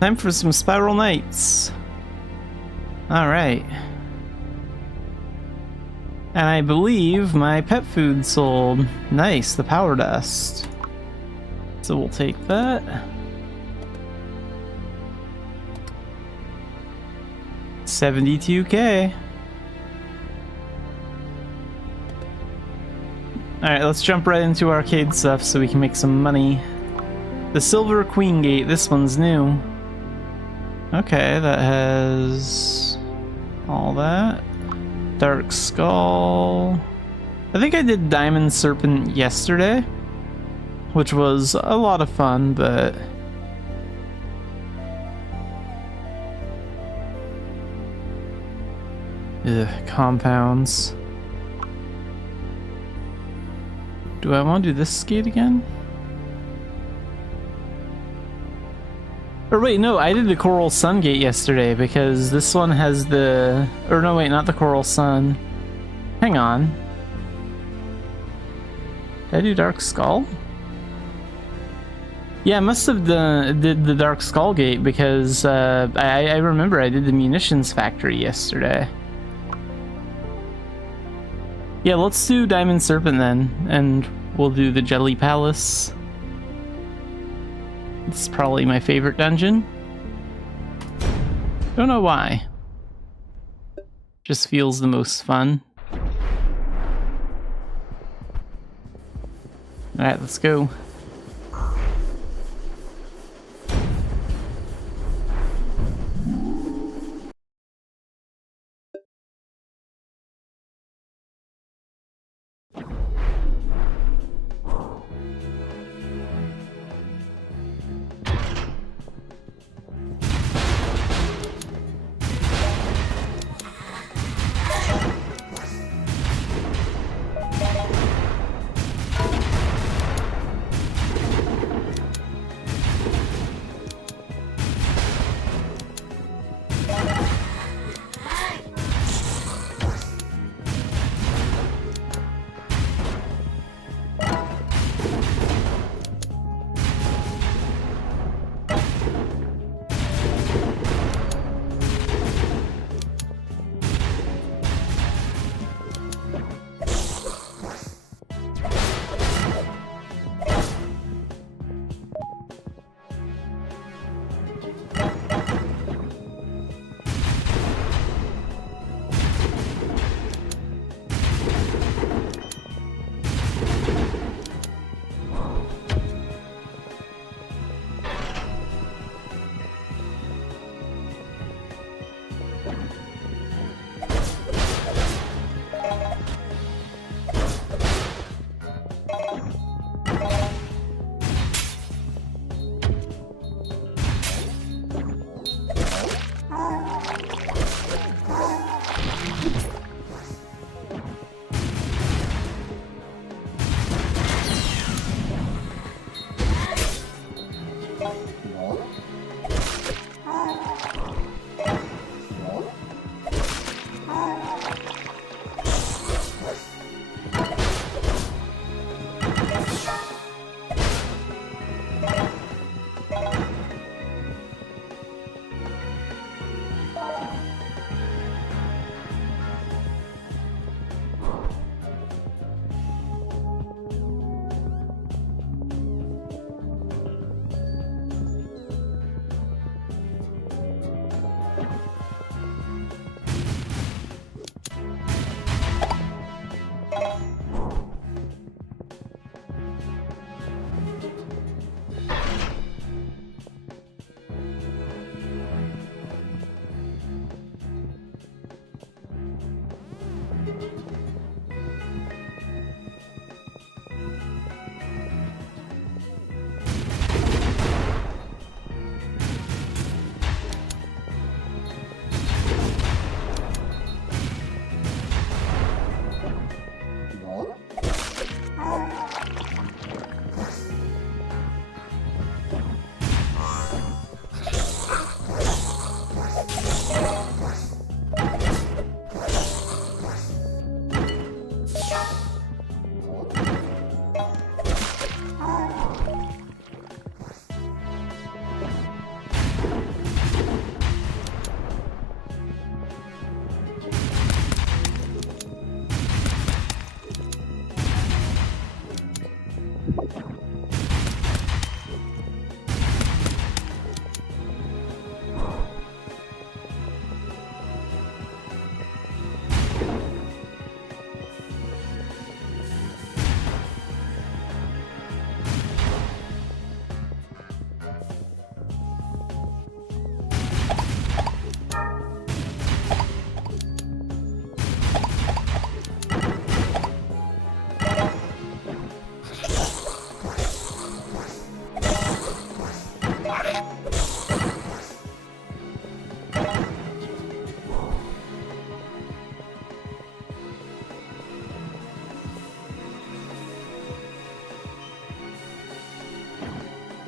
Time for some Spiral Knights. Alright. And I believe my pet food sold. Nice, the power dust. So we'll take that. $72K. Alright, let's jump right into arcade stuff so we can make some money. The Silver Queen Gate, this one's new. Okay, that has all that. Dark Skull. I think I did Diamond Serpent yesterday, which was a lot of fun, but compounds. Do I want to do this gate again? Or wait, no, I did the Coral Sun Gate yesterday because this one has the... Or no, wait, not the Coral Sun. Hang on. Did I do Dark Skull? Yeah, I must have did the Dark Skull Gate because I remember I did the Munitions Factory yesterday. Yeah, let's do Diamond Serpent then, and we'll do the Jelly Palace. It's probably my favorite dungeon. Don't know why. Just feels the most fun. Alright, let's go.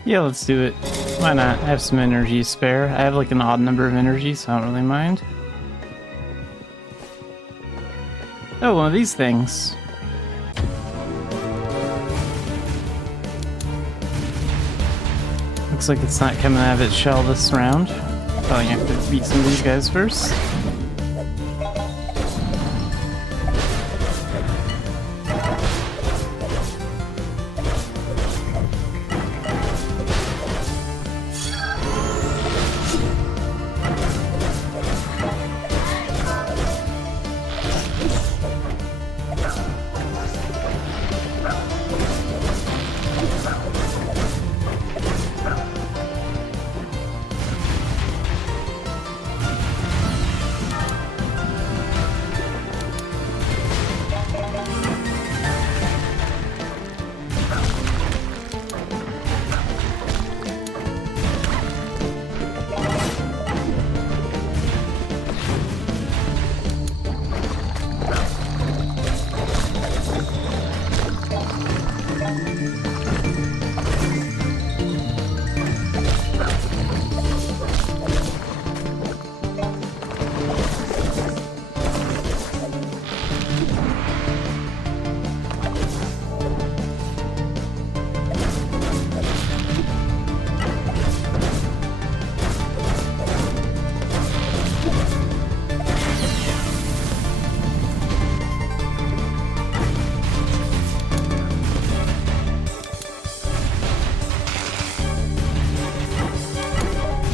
Yeah, let's do it. Why not? I have some energy spare. I have like an odd number of energy, so I don't really mind. Oh, one of these things. Looks like it's not coming out of its shell this round. Probably have to beat some of these guys first.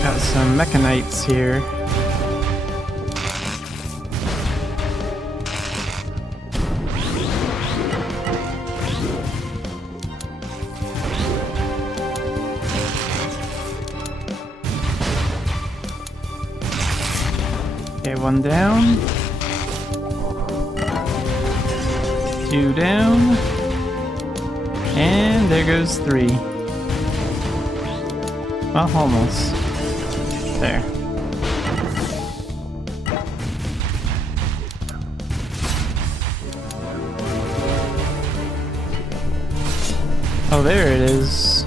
Got some mechanites here. Okay, one down. Two down. And there goes three. Well, almost. There. Oh, there it is.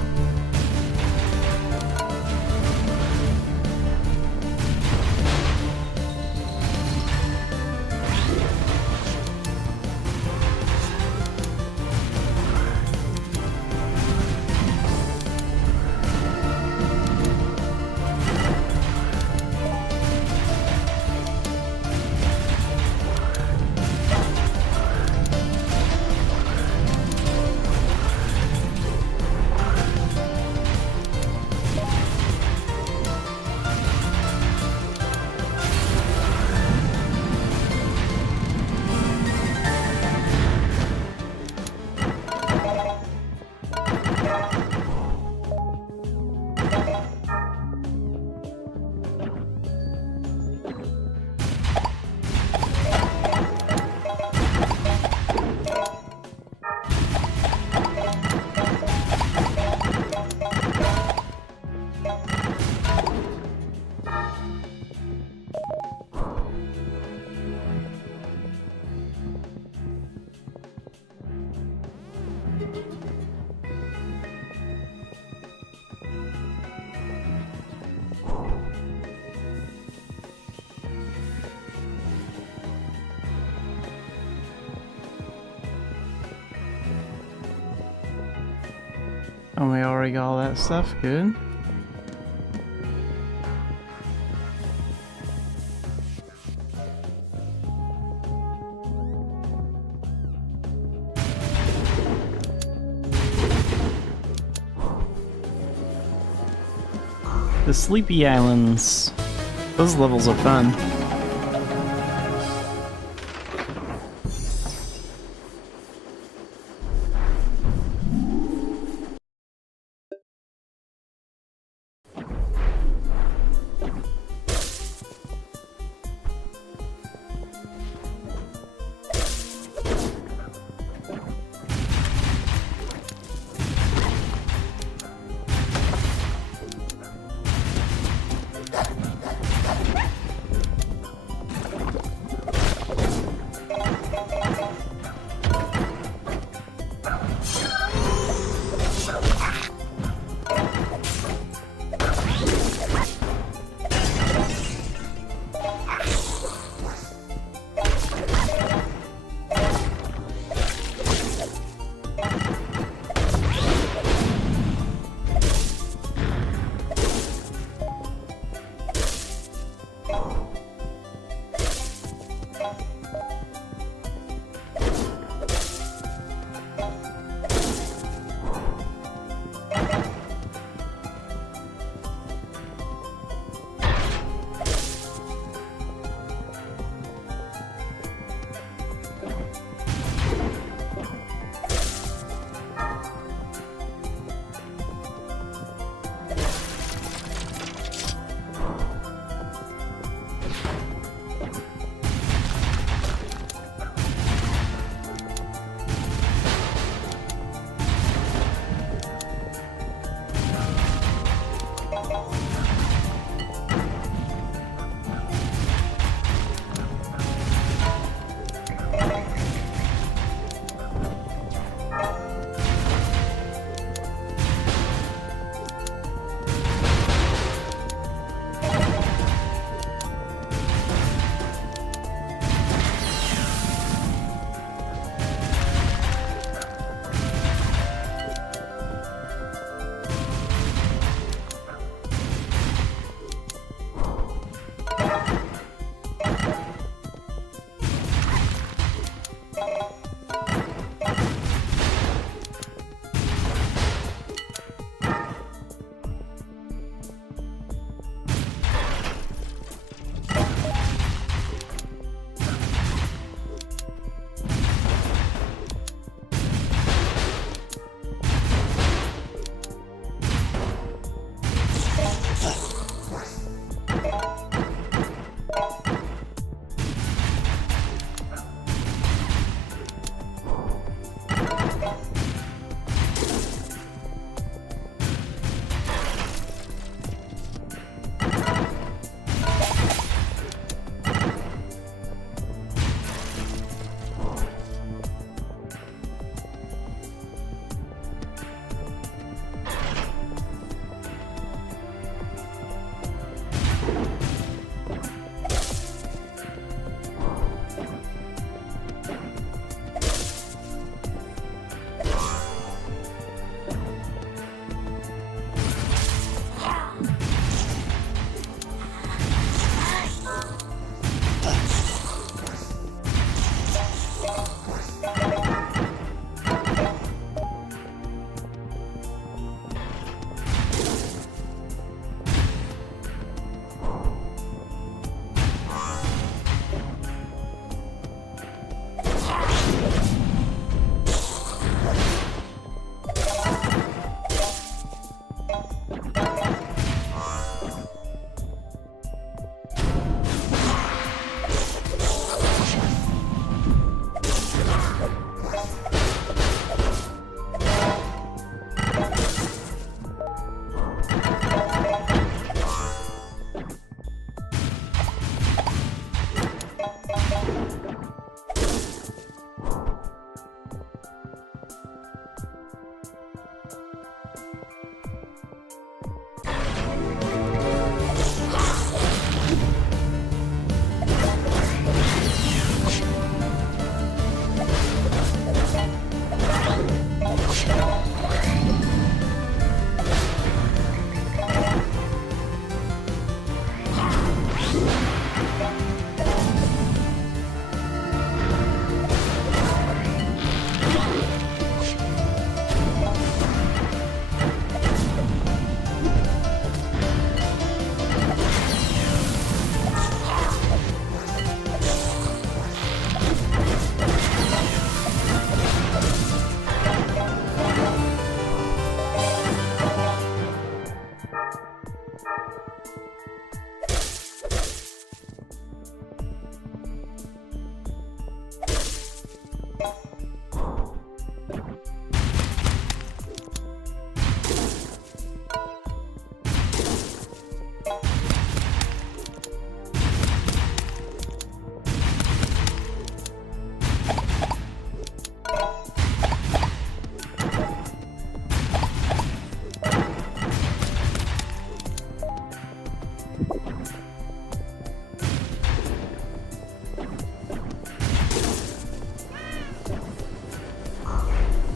Oh, we already got all that stuff. Good. The Sleepy Islands. Those levels are fun.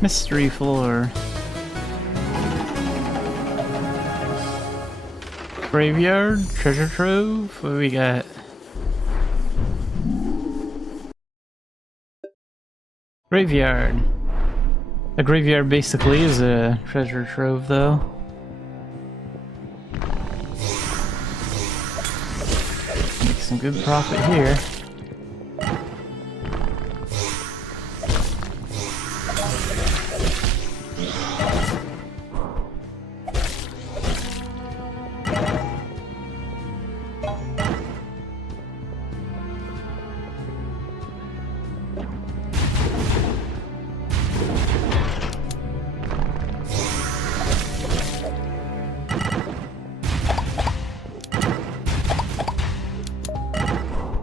Mystery floor. Graveyard, treasure trove. What do we got? Graveyard. A graveyard basically is a treasure trove, though. Make some good profit here.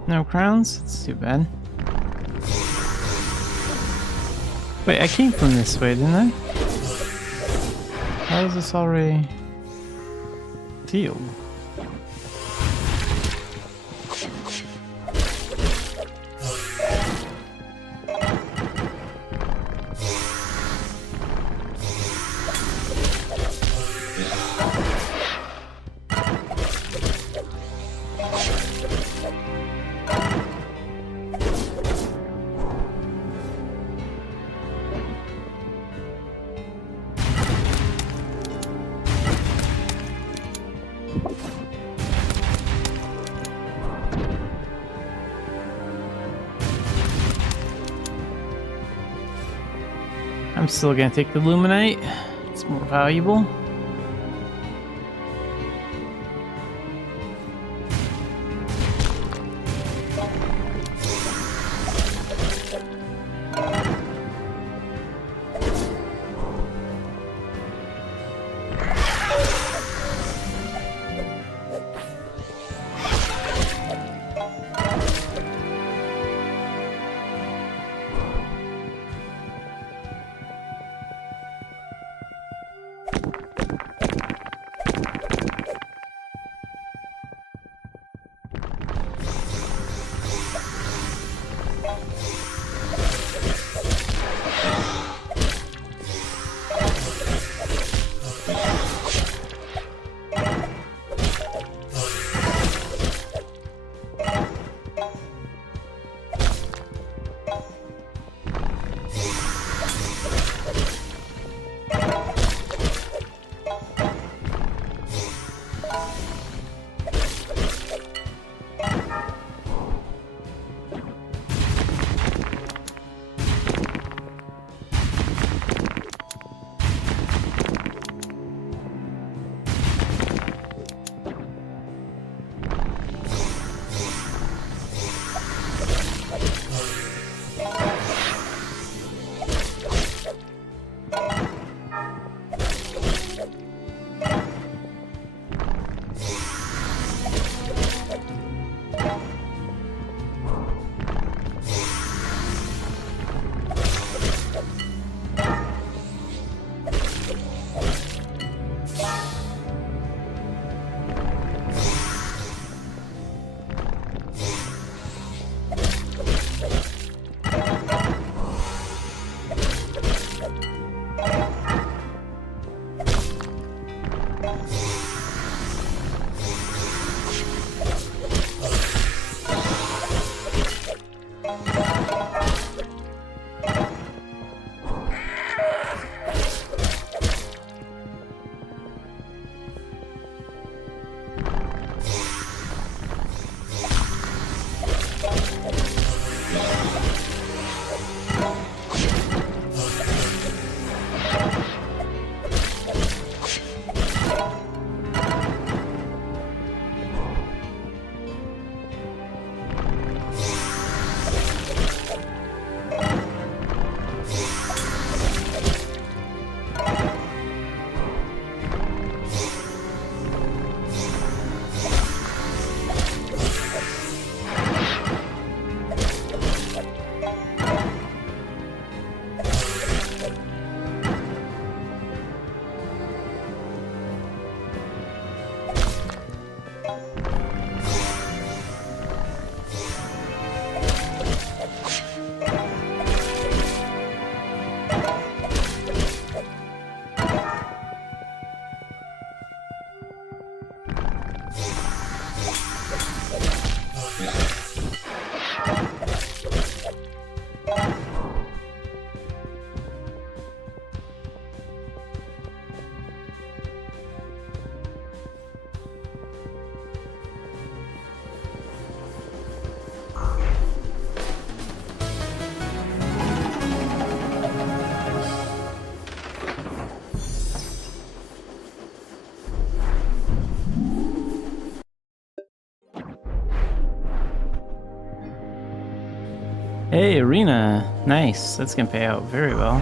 No crowns? That's too bad. Wait, I came from this way, didn't I? How is this already sealed? I'm still gonna take the Luminite. It's more valuable. Hey, arena. Nice. That's gonna pay out very well.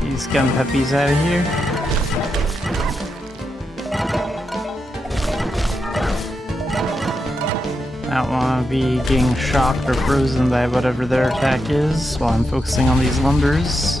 These gun puppies out of here. I don't want to be getting shocked or frozen by whatever their attack is while I'm focusing on these lumbers.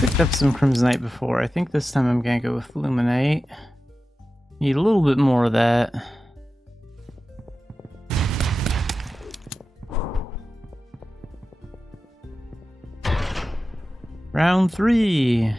Picked up some Crimsonite before. I think this time I'm gonna go with Luminite. Need a little bit more of that. Round 3.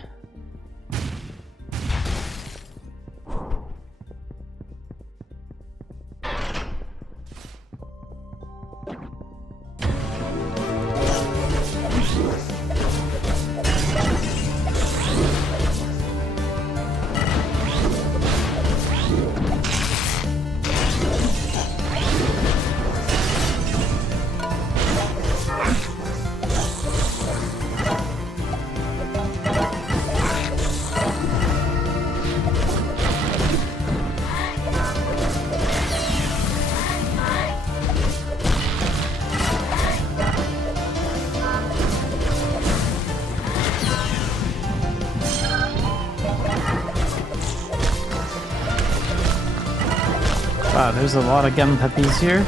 Wow, there's a lot of gum puppies here.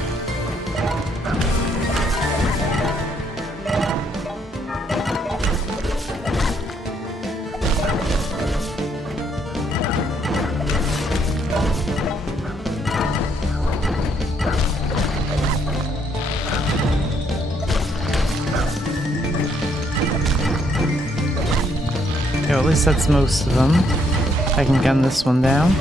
Okay, well, at least that's most of them. I can gun this one down.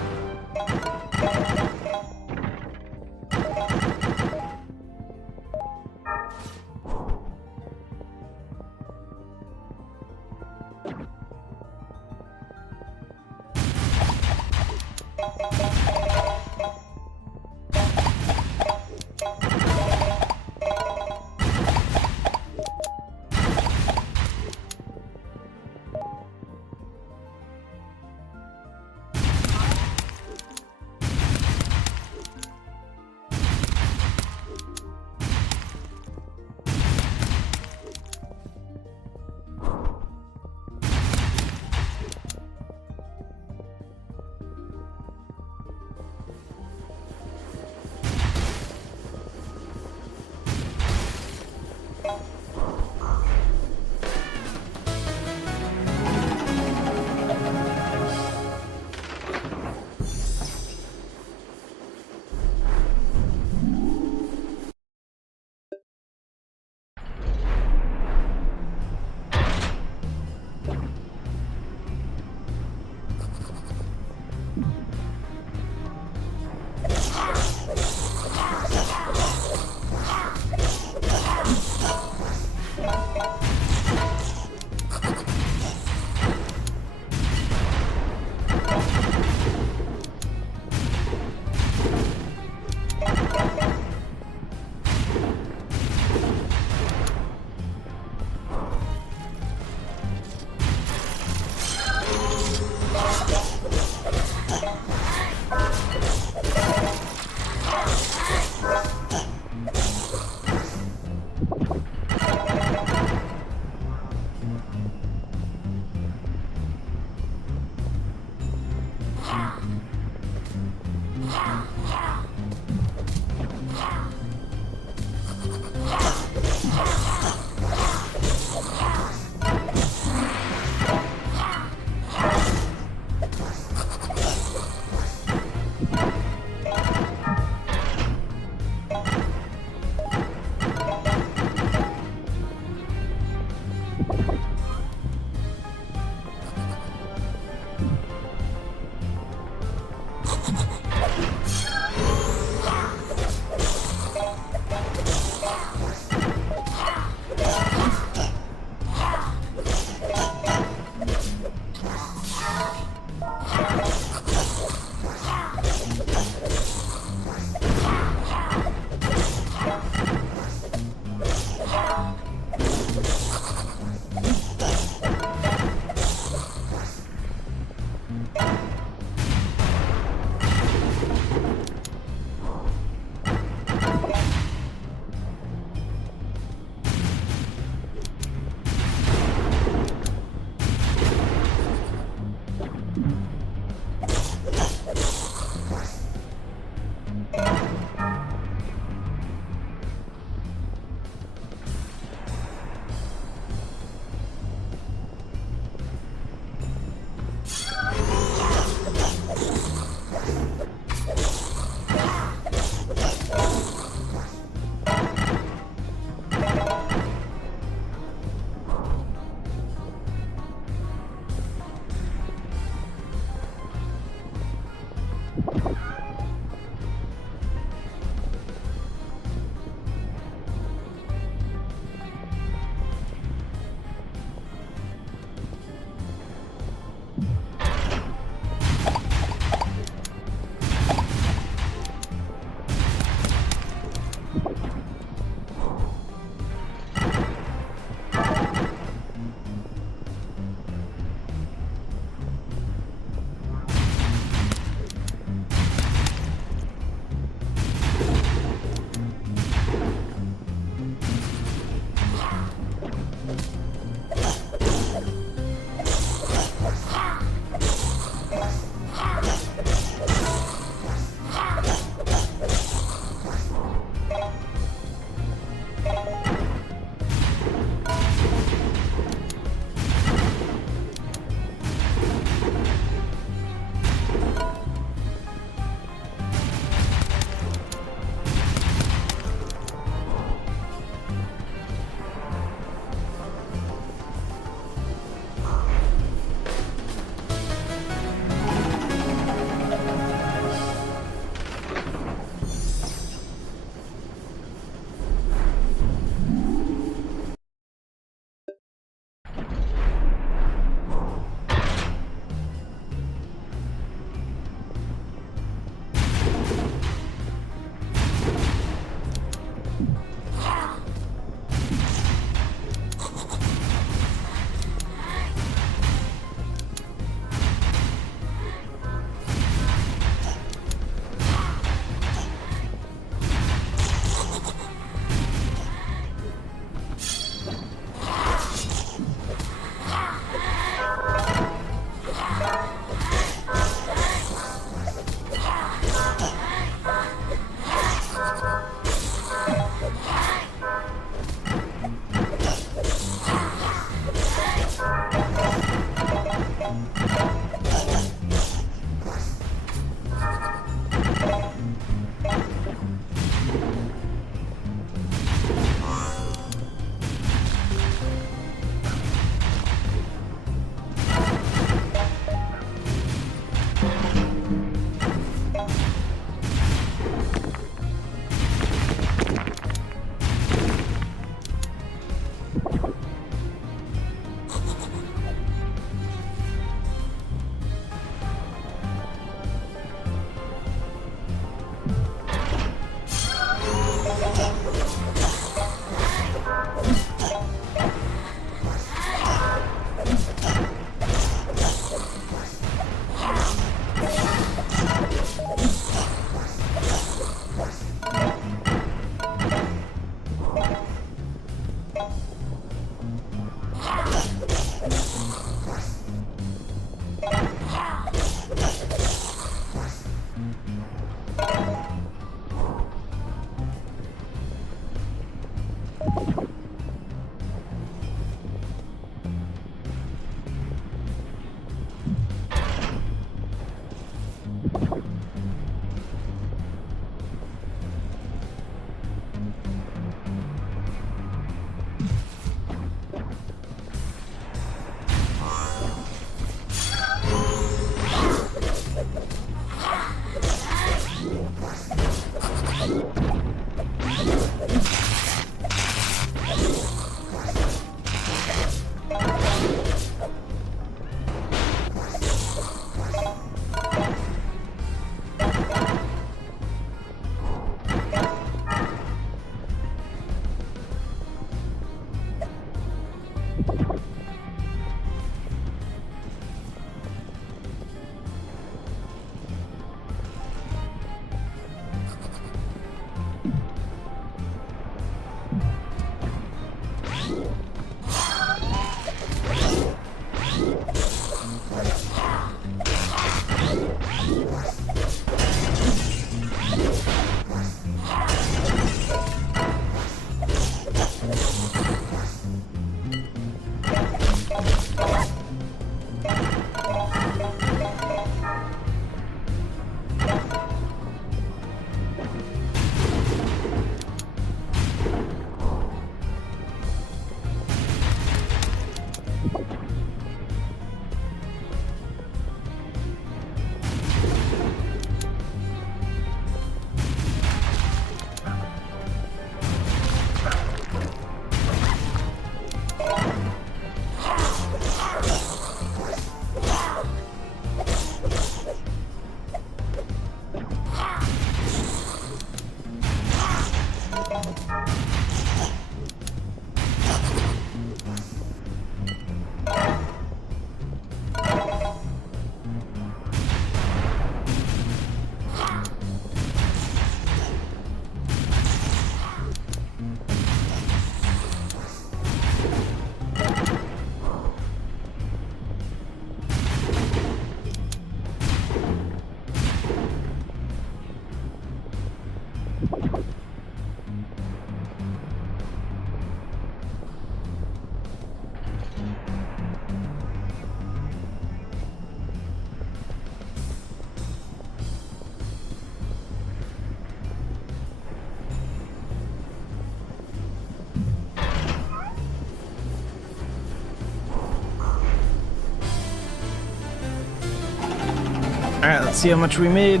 Alright, let's see how much we made.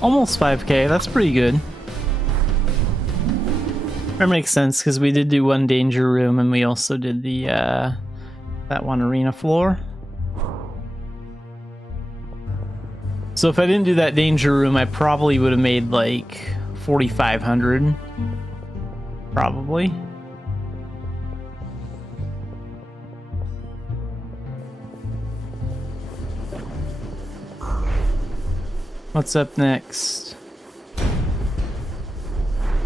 Almost 5k, that's pretty good. That makes sense, because we did do one danger room, and we also did the, that one arena floor. So if I didn't do that danger room, I probably would have made, like, 4,500. Probably. What's up next?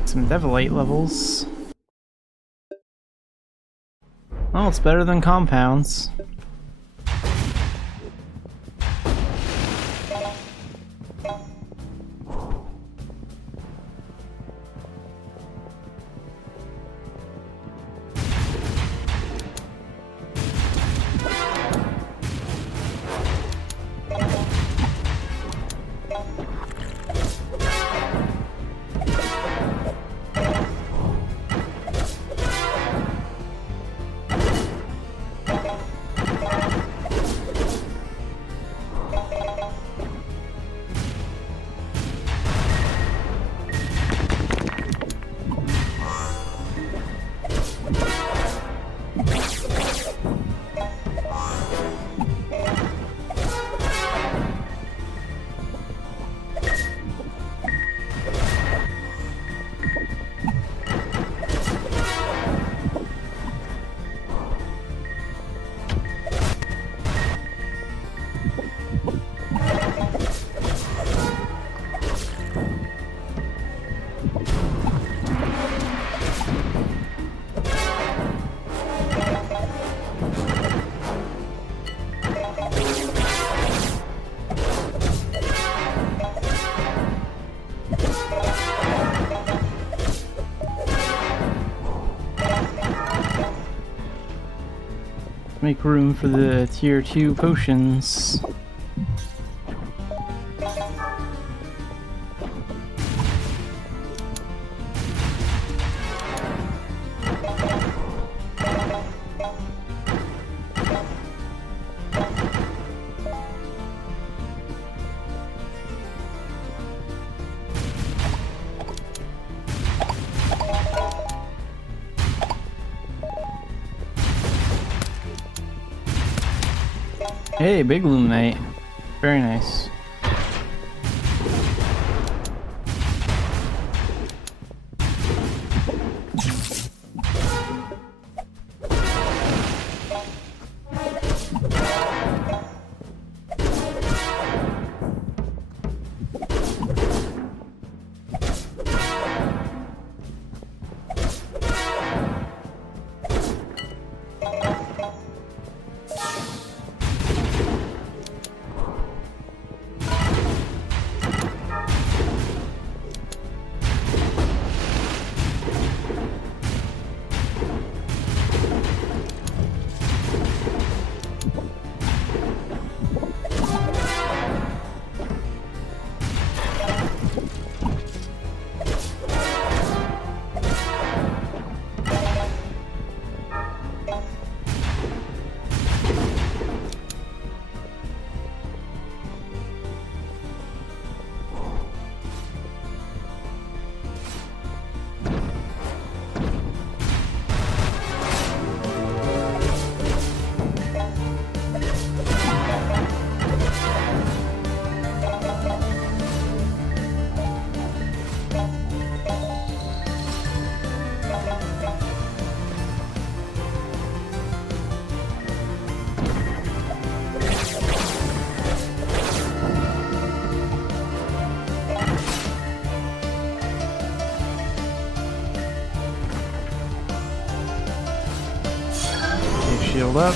Some Devilite levels. Well, it's better than compounds. Make room for the tier 2 potions. Hey, big Luminite. Very nice. Shield up.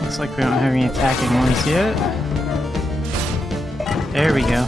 Looks like we don't have any attacking ones yet. There we go.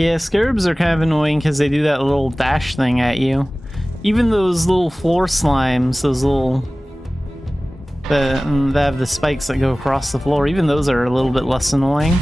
Yeah, scarabs are kind of annoying because they do that little dash thing at you. Even those little floor slimes, those little... they have the spikes that go across the floor, even those are a little bit less annoying.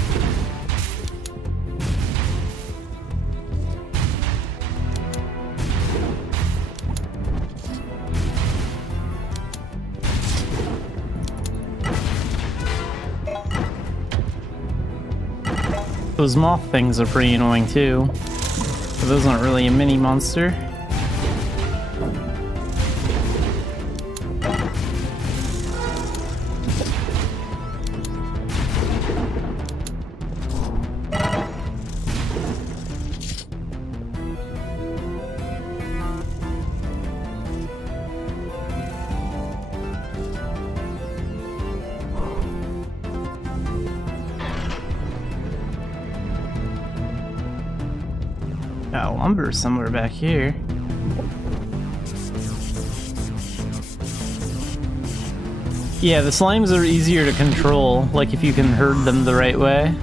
Those moth things are pretty annoying too, but those aren't really a mini monster. Got lumber somewhere back here. Yeah, the slimes are easier to control, like if you can herd them the right way.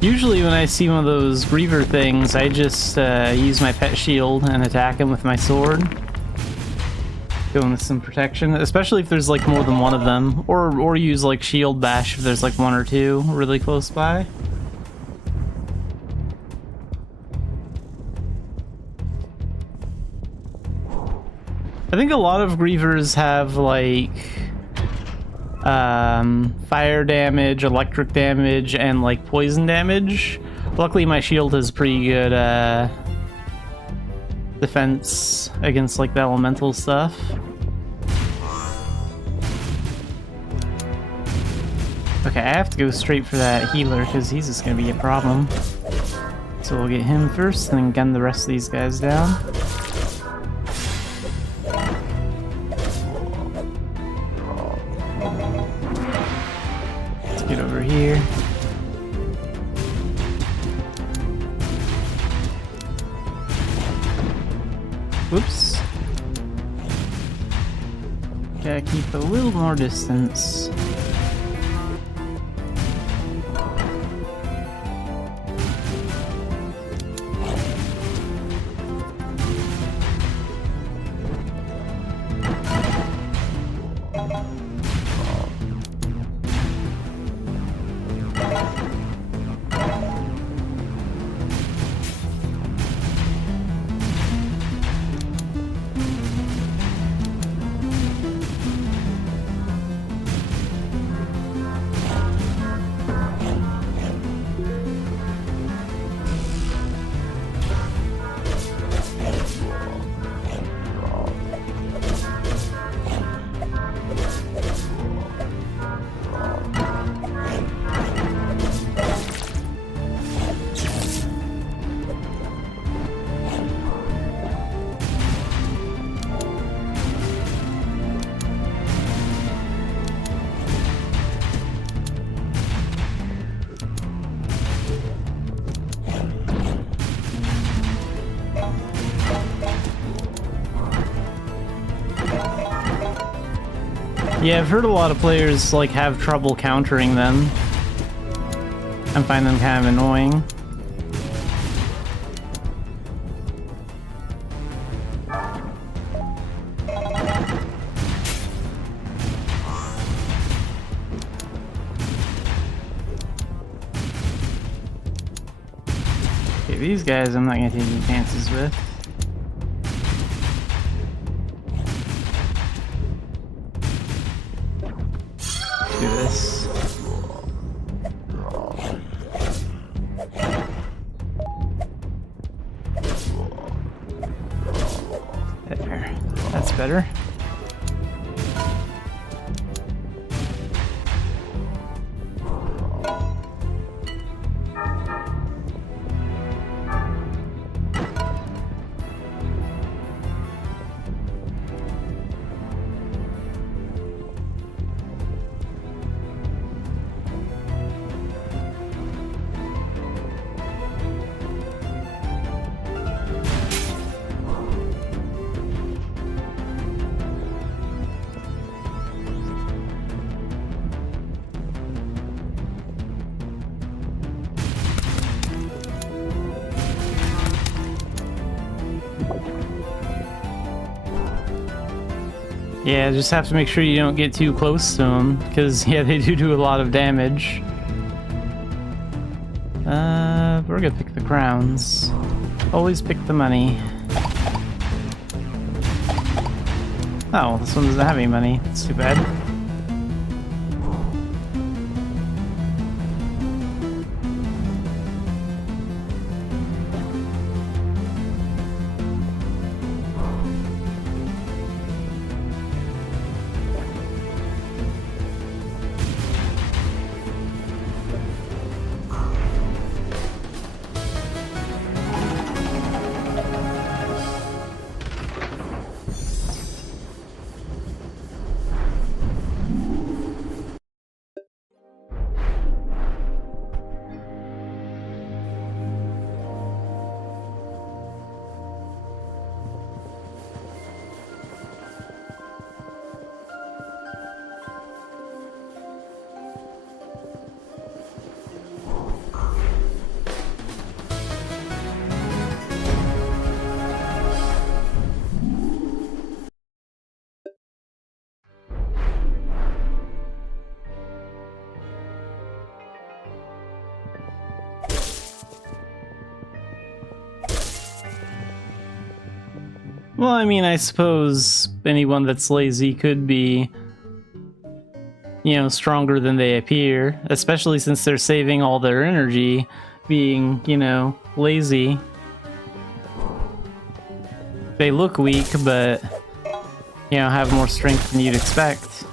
Usually when I see one of those Griever things, I just use my pet shield and attack him with my sword. Going with some protection, especially if there's like more than one of them. Or use like shield bash if there's like one or two really close by. I think a lot of Grievers have like fire damage, electric damage, and like poison damage. Luckily my shield has pretty good defense against like the elemental stuff. Okay, I have to go straight for that healer because he's just gonna be a problem. So we'll get him first and then gun the rest of these guys down. Get over here. Whoops. Gotta keep a little more distance. Yeah, I've heard a lot of players like have trouble countering them and find them kind of annoying. Okay, these guys I'm not gonna take any chances with. Do this. There. That's better. Yeah, just have to make sure you don't get too close to them, because yeah, they do a lot of damage. We're gonna pick the crowns. Always pick the money. Oh, this one doesn't have any money. It's too bad. Well, I mean, I suppose anyone that's lazy could be, you know, stronger than they appear, especially since they're saving all their energy being, you know, lazy. They look weak, but, you know, have more strength than you'd expect.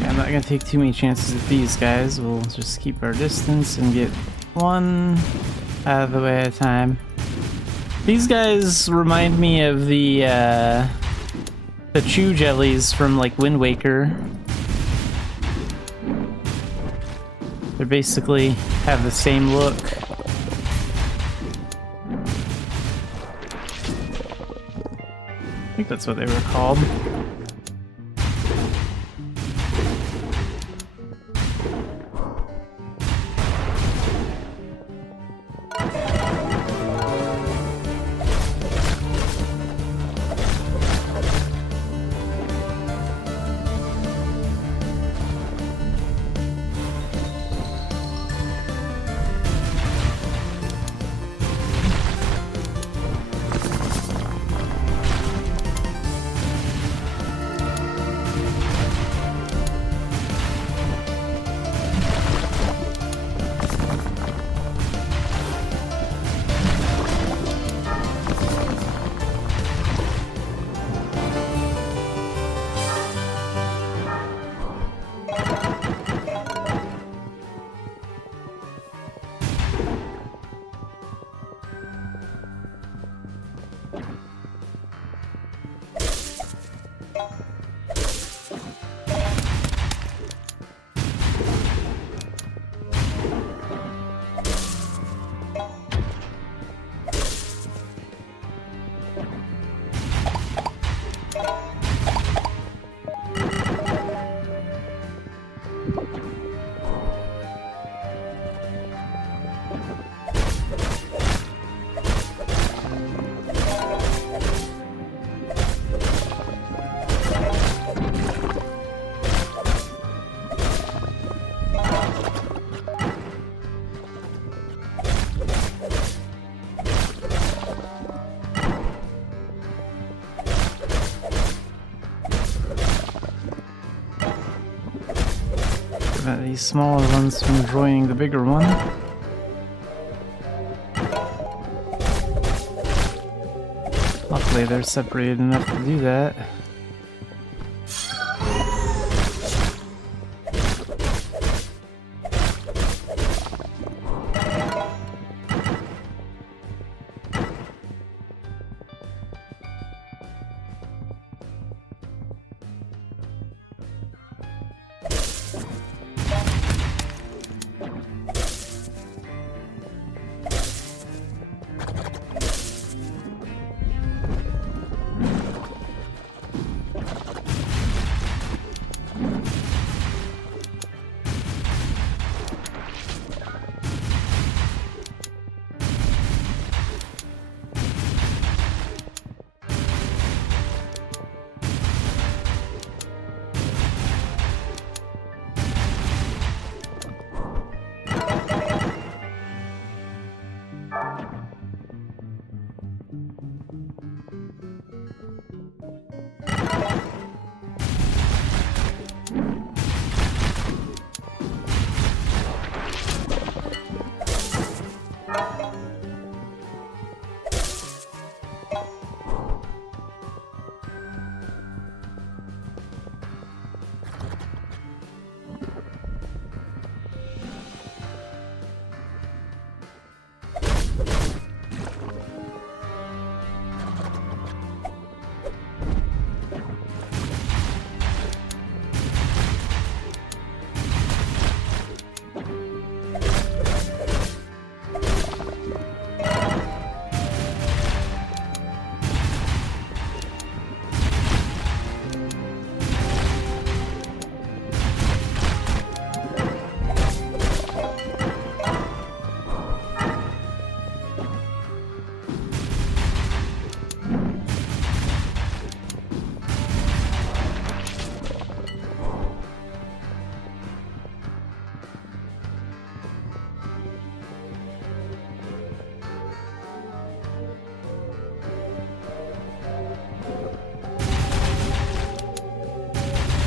I'm not gonna take too many chances with these guys. We'll just keep our distance and get one out of the way at a time. These guys remind me of the Chew jellies from like Wind Waker. They basically have the same look. I think that's what they were called. prevent these smaller ones from joining the bigger one. Luckily they're separated enough to do that.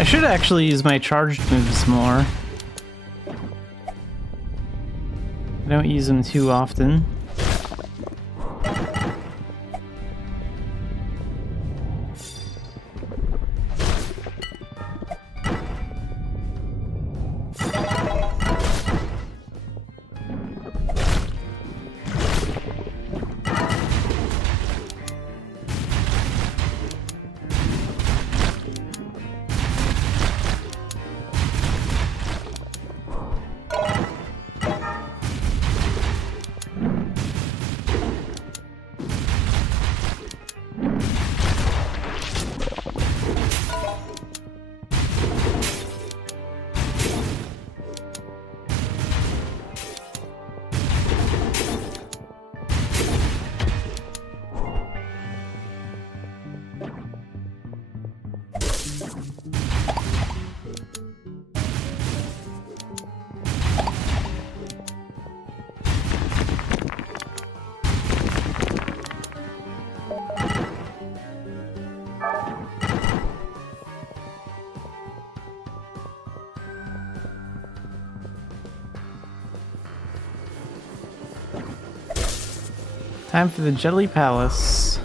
I should actually use my charged moves more. I don't use them too often. Time for the Jelly Palace.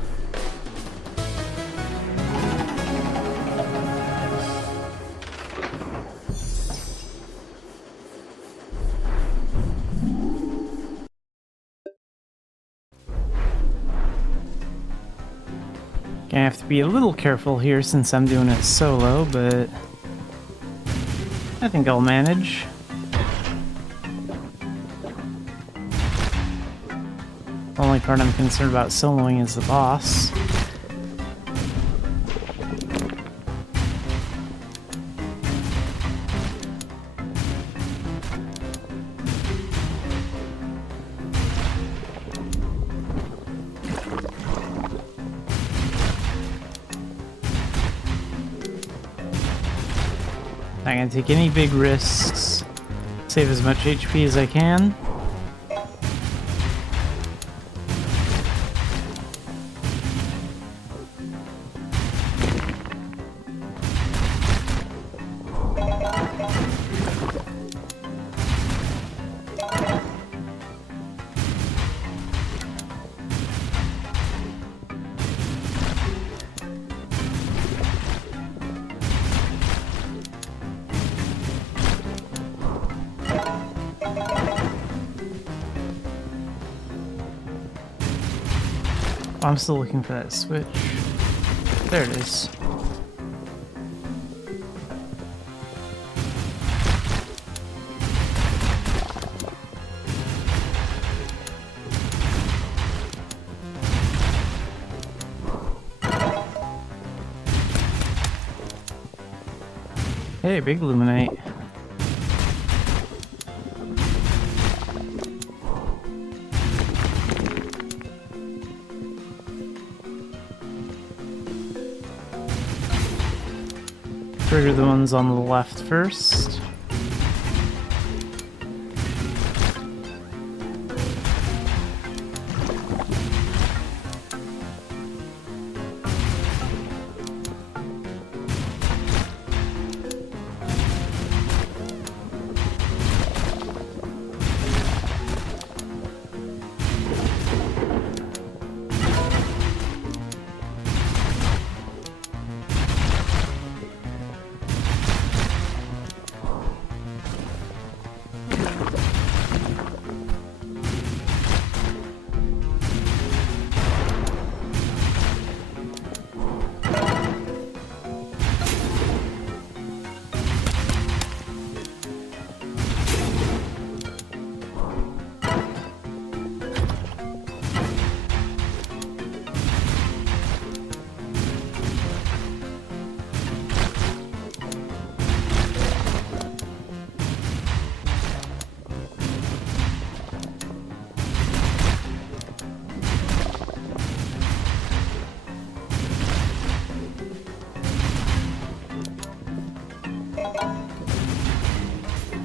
Gonna have to be a little careful here since I'm doing it solo, but I think I'll manage. The only part I'm concerned about soloing is the boss. Not gonna take any big risks. Save as much HP as I can. I'm still looking for that switch. There it is. Hey, big illuminate. Trigger the ones on the left first.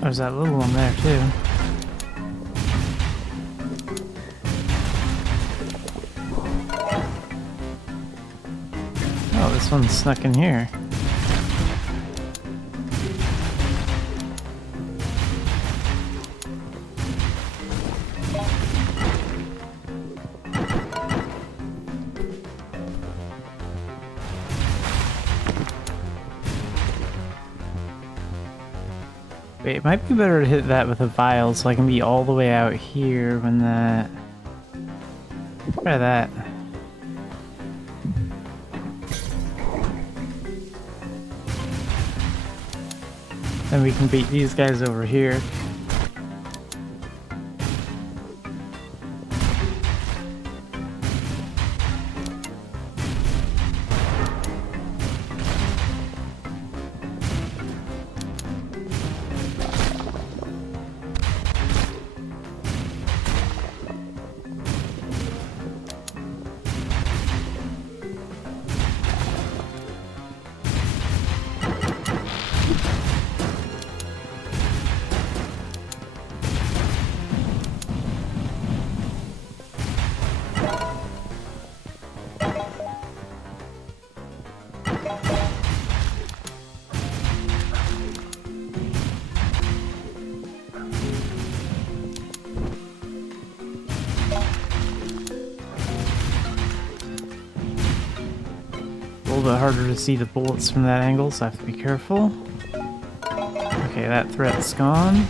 There's that little one there too. Oh, this one's snuck in here. Wait, it might be better to hit that with a vial so I can be all the way out here when that... Try that. Then we can beat these guys over here. A little bit harder to see the bullets from that angle, so I have to be careful. Okay, that threat's gone.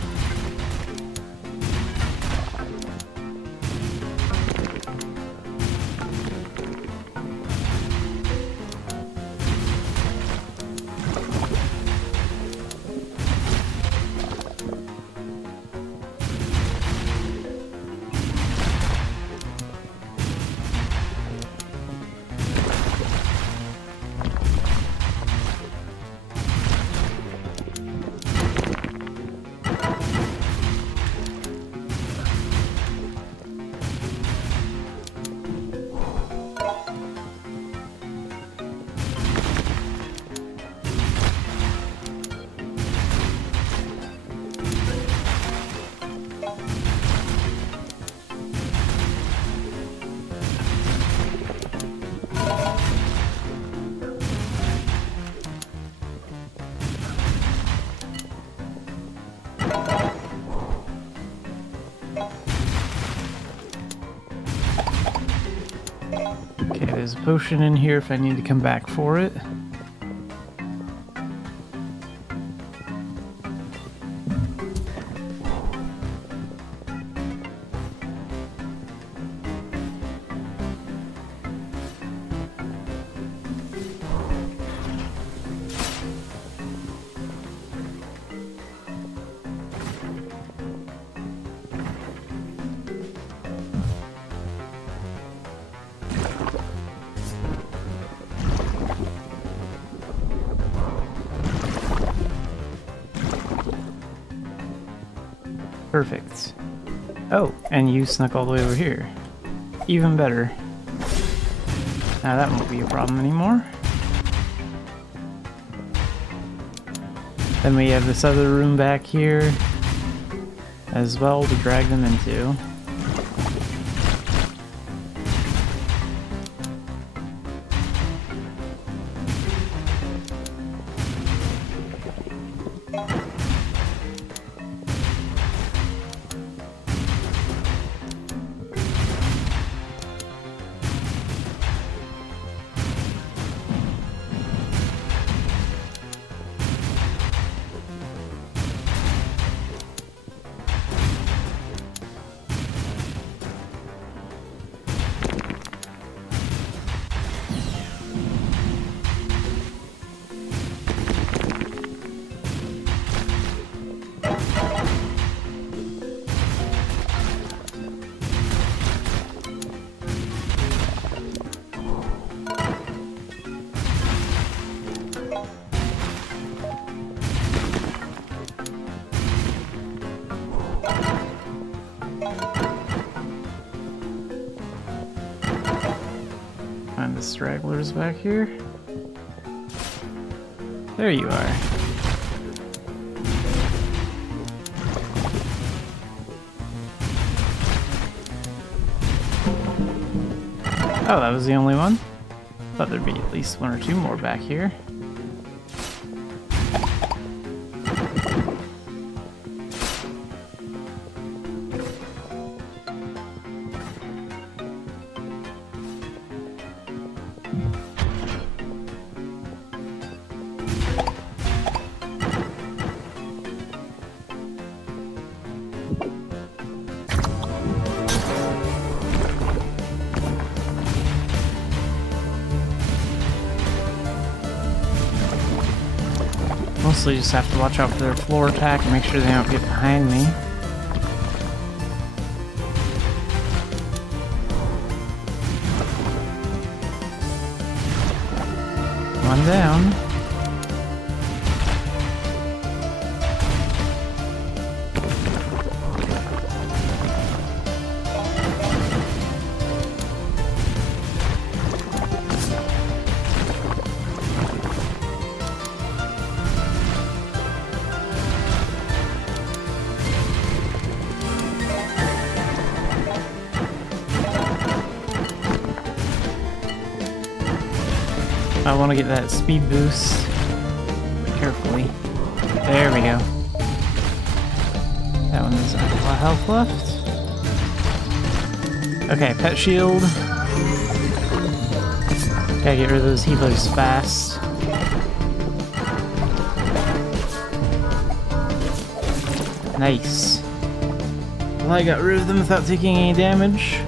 Okay, there's a potion in here if I need to come back for it. Perfect. Oh, and you snuck all the way over here. Even better. Now that won't be a problem anymore. Then we have this other room back here as well to drag them into. Find the stragglers back here. There you are. Oh, that was the only one? Thought there'd be at least one or two more back here. Mostly just have to watch out for their floor attack and make sure they don't get behind me. One down. I want to get that speed boost carefully. There we go. That one doesn't have a lot of health left. Okay, pet shield. Gotta get rid of those healers fast. Nice. Well, I got rid of them without taking any damage.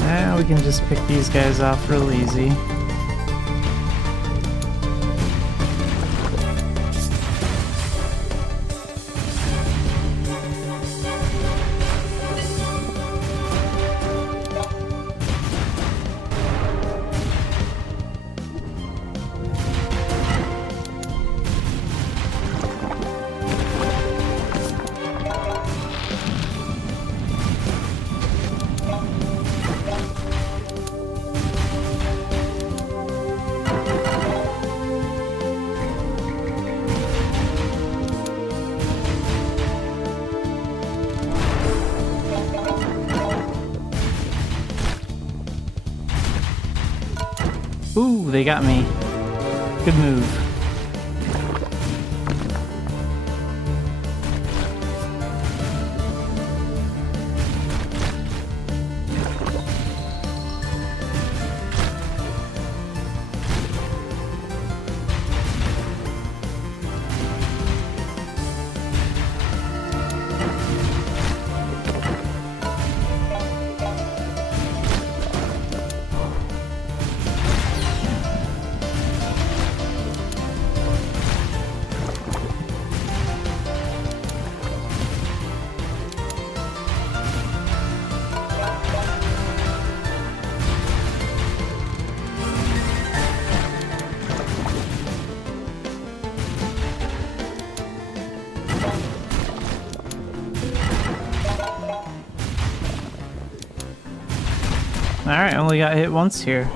Now we can just pick these guys off real easy. Ooh, they got me. Good move. Alright, only got hit once here.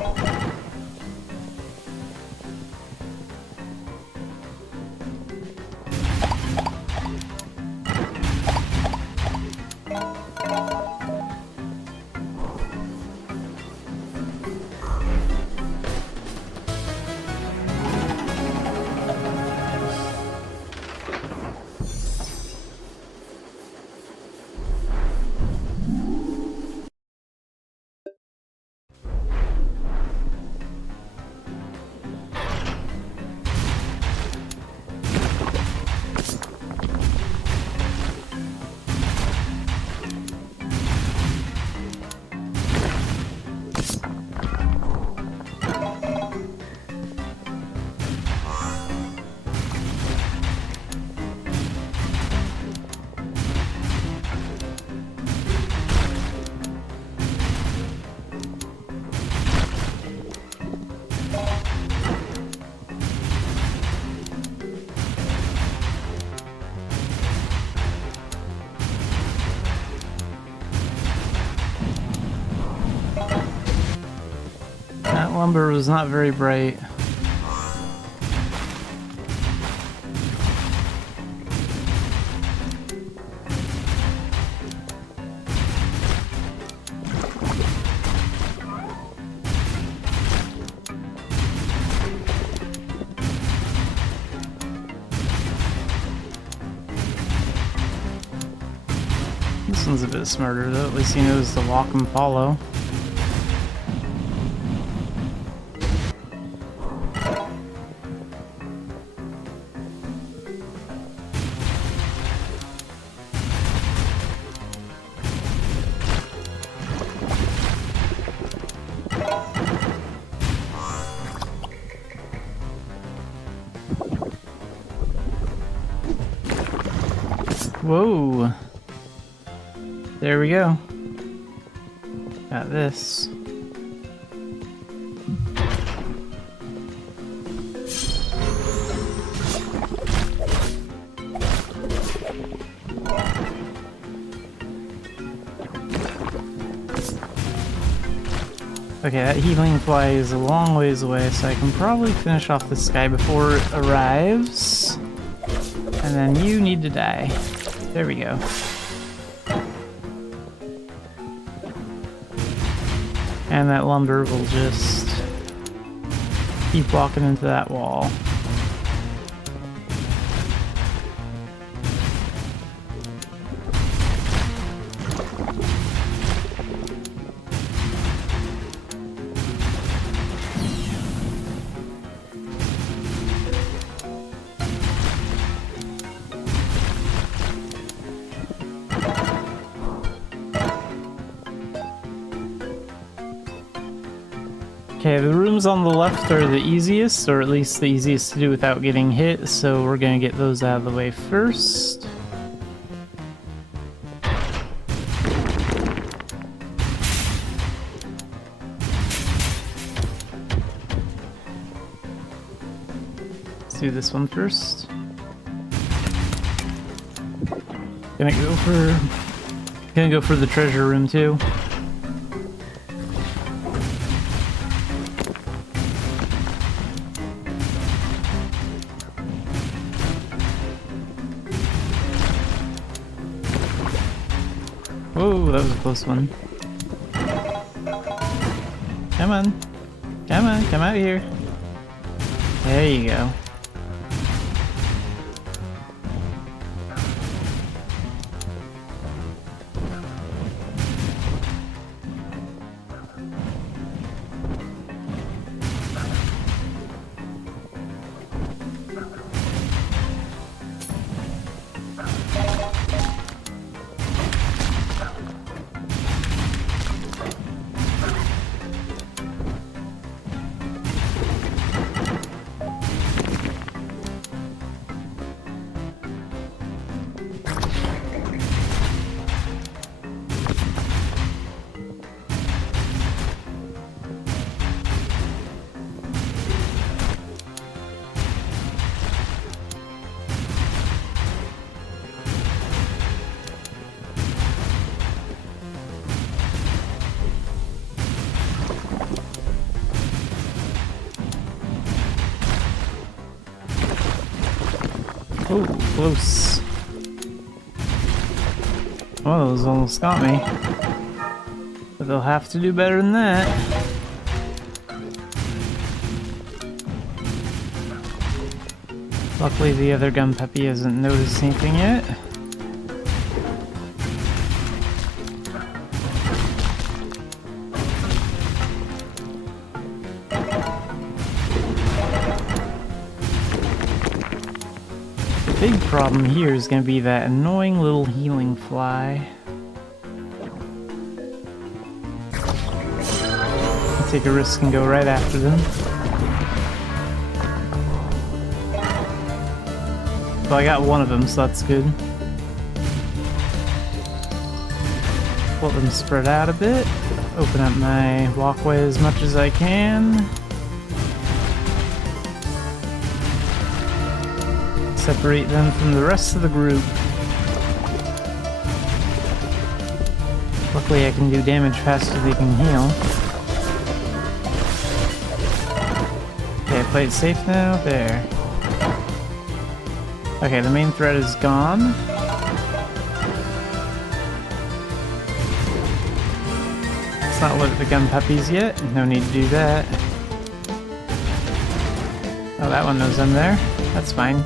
That lumber was not very bright. This one's a bit smarter though, at least he knows to walk and follow. Whoa. There we go. Got this. Okay, that healing fly is a long ways away, so I can probably finish off this guy before it arrives. And then you need to die. There we go. And that lumber will just keep walking into that wall. Okay, the rooms on the left are the easiest, or at least the easiest to do without getting hit, so we're gonna get those out of the way first. Let's do this one first. Gonna go for the treasure room too. Whoa, that was a close one. Come on. Come on, come out here. There you go. Oh, close. One of those almost got me. But they'll have to do better than that. Luckily the other gun puppy hasn't noticed anything yet. The big problem here is going to be that annoying little healing fly. I'll take a risk and go right after them. Well, I got one of them, so that's good. Let them spread out a bit. Open up my walkway as much as I can. Separate them from the rest of the group. Luckily I can do damage faster than they can heal. Okay, play it safe now. There. Okay, the main threat is gone. Let's not look at the gun puppies yet. No need to do that. Oh, that one knows I'm there. That's fine.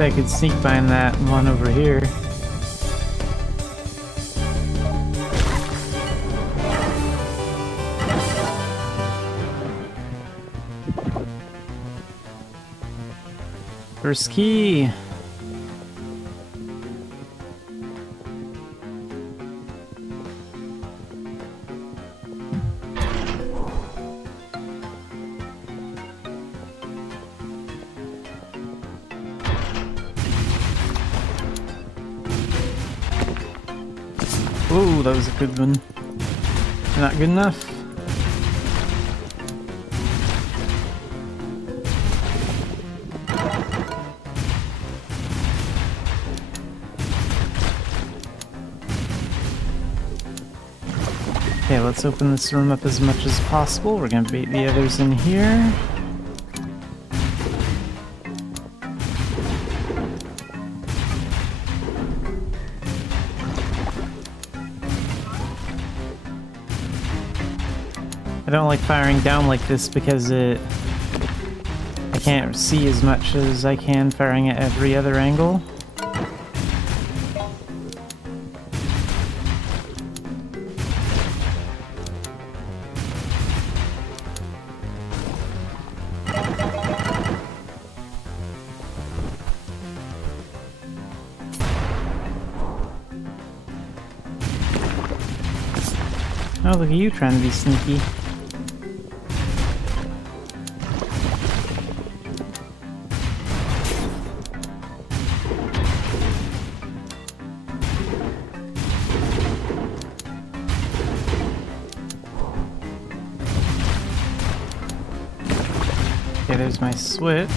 I could sneak behind that one over here. First key. Oh, that was a good one. Not good enough. Okay, let's open this room up as much as possible. We're gonna bait the others in here. I don't like firing down like this because I can't see as much as I can firing at every other angle. Oh, look at you trying to be sneaky. Okay, there's my switch.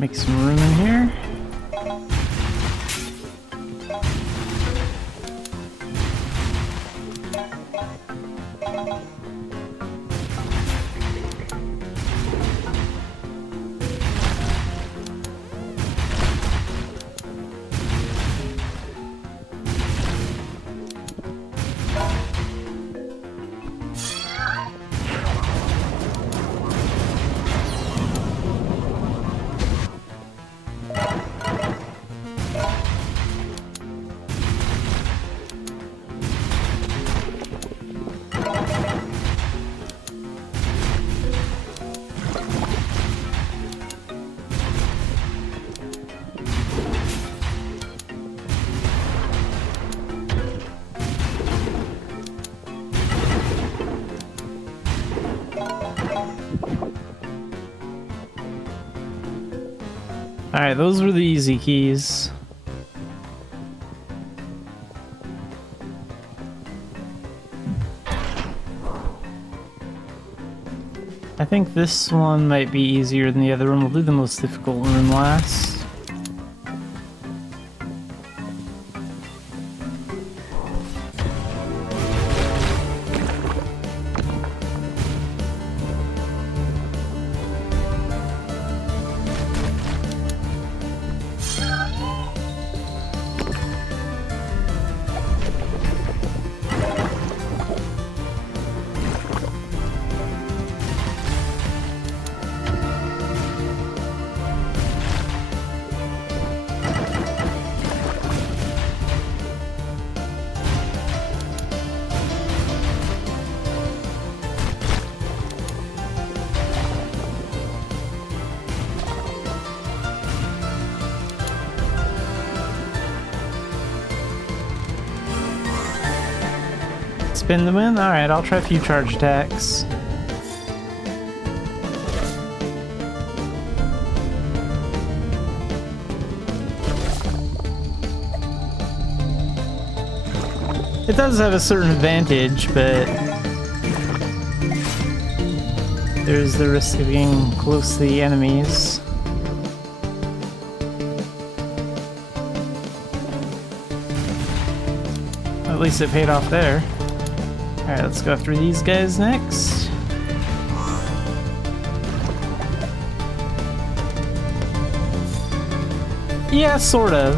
Make some room in here. Alright, those were the easy keys. I think this one might be easier than the other one. We'll do the most difficult room last. Spin the win? Alright, I'll try a few charge attacks. It does have a certain advantage, but there's the risk of being close to the enemies. At least it paid off there. Alright, let's go through these guys next. Yeah, sort of.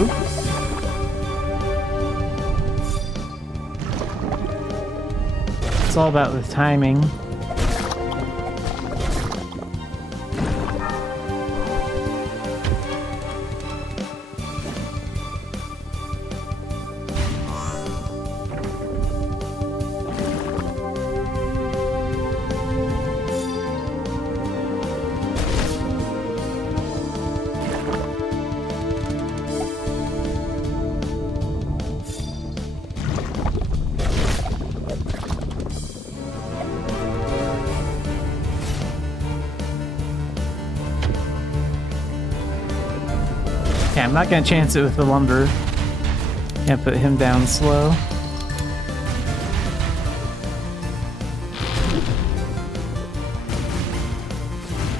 Oop. It's all about the timing. Yeah, I'm not gonna chance it with the lumber. Can't put him down slow.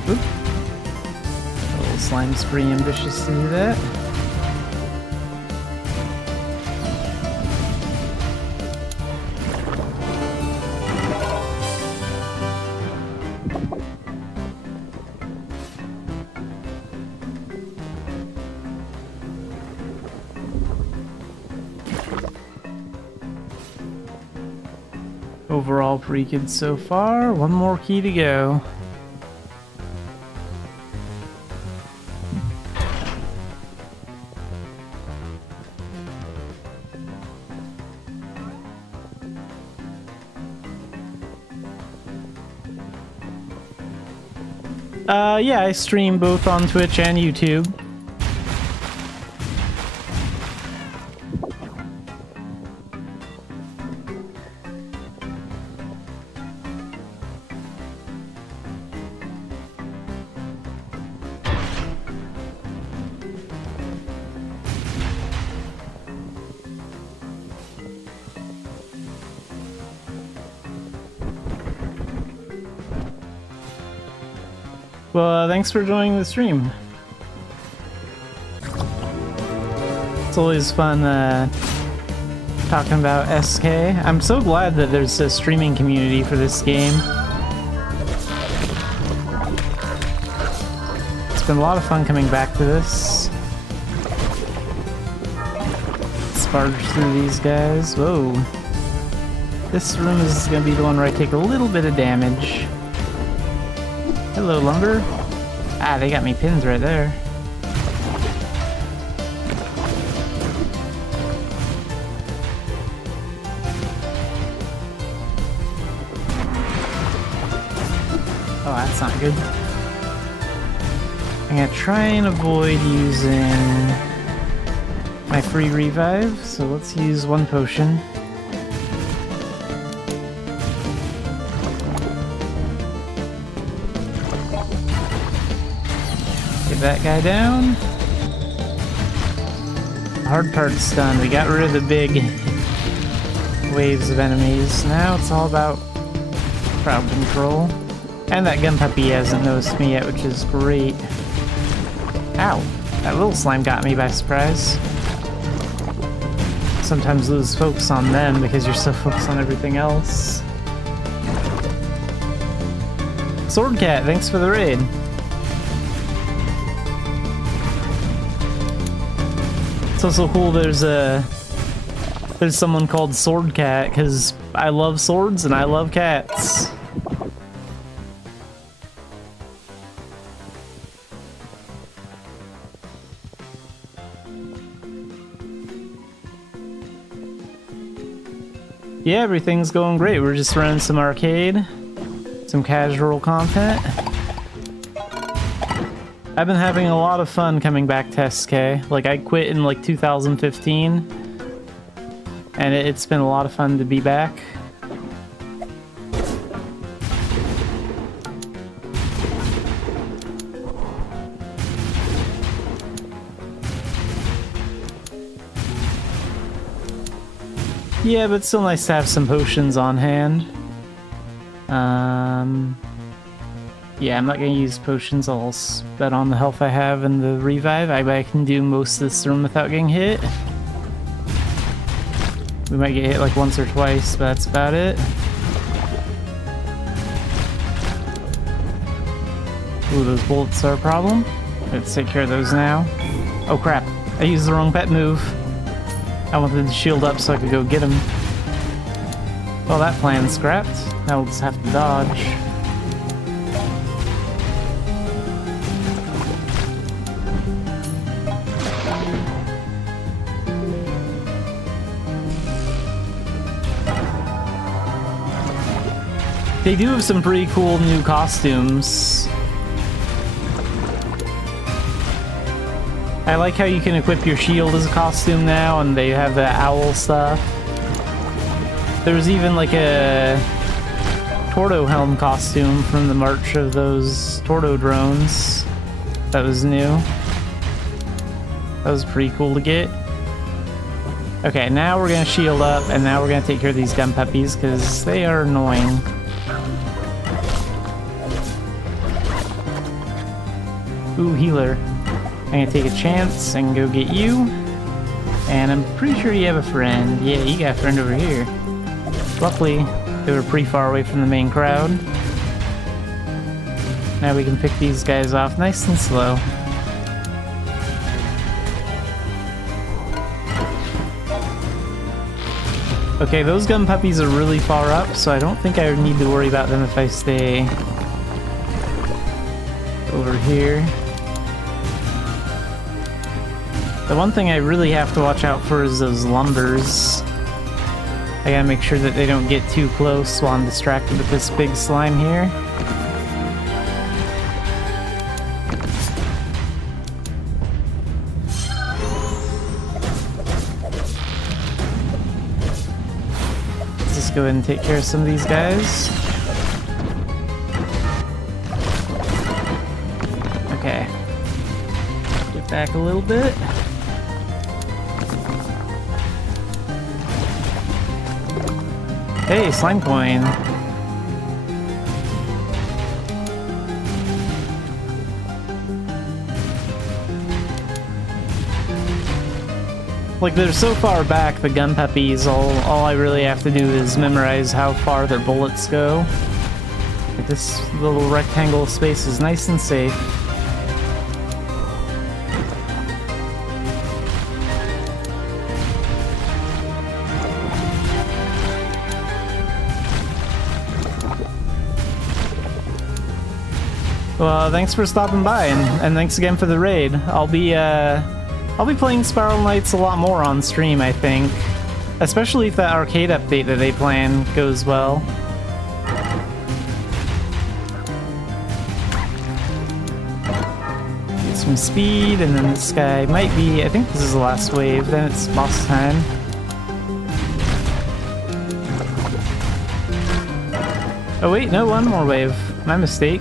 Oop. A little slime's pretty ambitious to do that. Overall, pretty good so far. One more key to go. Yeah, I stream both on Twitch and YouTube. Well, thanks for joining the stream. It's always fun talking about SK. I'm so glad that there's a streaming community for this game. It's been a lot of fun coming back to this. Let's barge through these guys. Whoa. This room is gonna be the one where I take a little bit of damage. Hello, lumber. Ah, they got me pins right there. Oh, that's not good. I'm gonna try and avoid using my my free revive, so let's use one potion. Get that guy down. Hard part's done. We got rid of the big waves of enemies. Now it's all about crowd control. And that gun puppy hasn't noticed me yet, which is great. Ow! That little slime got me by surprise. Sometimes lose focus on them because you're so focused on everything else. Swordcat, thanks for the raid. It's also cool there's someone called Swordcat because I love swords and I love cats. Yeah, everything's going great. We're just running some arcade, some casual content. I've been having a lot of fun coming back to SK. Like, I quit in like 2015, and it's been a lot of fun to be back. Yeah, but it's still nice to have some potions on hand. Yeah, I'm not gonna use potions. I'll bet on the health I have and the revive. I can do most of this room without getting hit. We might get hit like once or twice, but that's about it. Ooh, those bullets are a problem. Let's take care of those now. Oh crap, I used the wrong pet move. I wanted to shield up so I could go get him. Well, that plan's scrapped. Now we'll just have to dodge. They do have some pretty cool new costumes. I like how you can equip your shield as a costume now, and they have the owl stuff. There's even like a Tordo helm costume from the March of those Tordo drones. That was new. That was pretty cool to get. Okay, now we're gonna shield up, and now we're gonna take care of these gun puppies, because they are annoying. Ooh, healer. I'm gonna take a chance and go get you. And I'm pretty sure you have a friend. Yeah, you got a friend over here. Luckily, they were pretty far away from the main crowd. Now we can pick these guys off nice and slow. Okay, those gun puppies are really far up, so I don't think I need to worry about them if I stay over here. The one thing I really have to watch out for is those lumbers. I gotta make sure that they don't get too close while I'm distracted with this big slime here. Let's just go ahead and take care of some of these guys. Okay. Get back a little bit. Hey, slime coin. Like, they're so far back, the gun puppies, all I really have to do is memorize how far their bullets go. Like, this little rectangle space is nice and safe. Well, thanks for stopping by, and thanks again for the raid. I'll be playing Spiral Knights a lot more on stream, I think. Especially if that arcade update that they plan goes well. Get some some speed, and then this guy might be... I think this is the last wave, then it's boss time. Oh wait, no, one more wave. My mistake.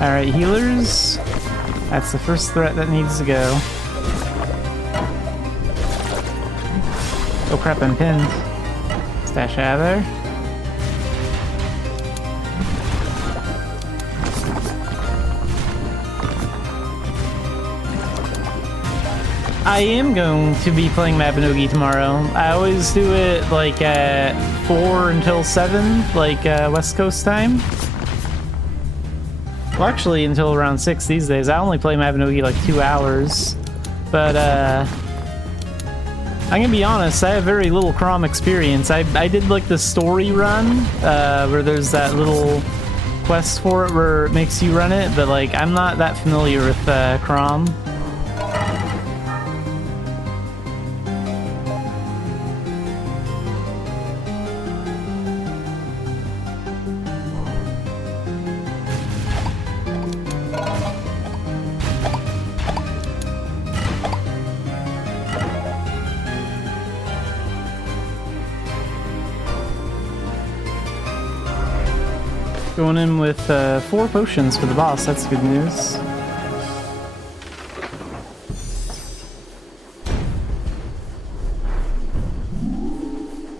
Alright, healers. That's the first threat that needs to go. Oh crap, I'm pinned. Stash out of there. I am going to be playing Mabinogi tomorrow. I always do it like at 4 until 7, like West Coast time. Well, actually until around 6 these days. I only play Mabinogi like 2 hours. But I'm gonna be honest, I have very little Chrom experience. I did like the story run, where there's that little quest for it where it makes you run it, but like I'm not that familiar with Chrom. Going in with 4 potions for the boss, that's good news.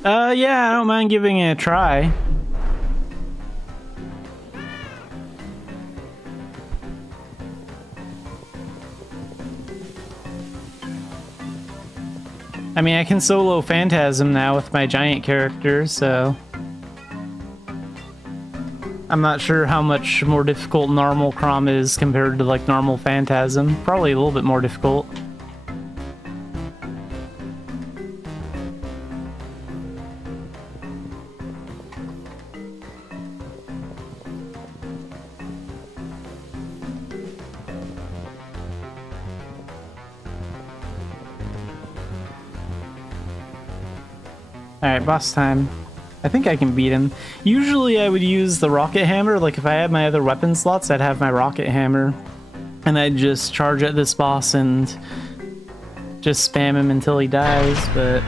Yeah, I don't mind giving it a try. I mean, I can solo Phantasm now with my giant character, so... I'm not sure how much more difficult normal Chrom is compared to like normal Phantasm. Probably a little bit more difficult. Alright, boss time. I think I can beat him. Usually I would use the rocket hammer, like if I had my other weapon slots, I'd have my rocket hammer. And I'd just charge at this boss and just spam him until he dies, but...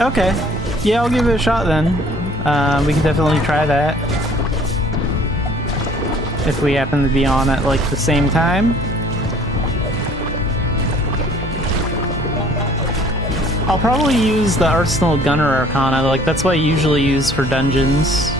Okay. Yeah, I'll give it a shot then. We can definitely try that. If we happen to be on at like the same time. I'll probably use the Arsenal Gunner Arcana, like that's what I usually use for dungeons.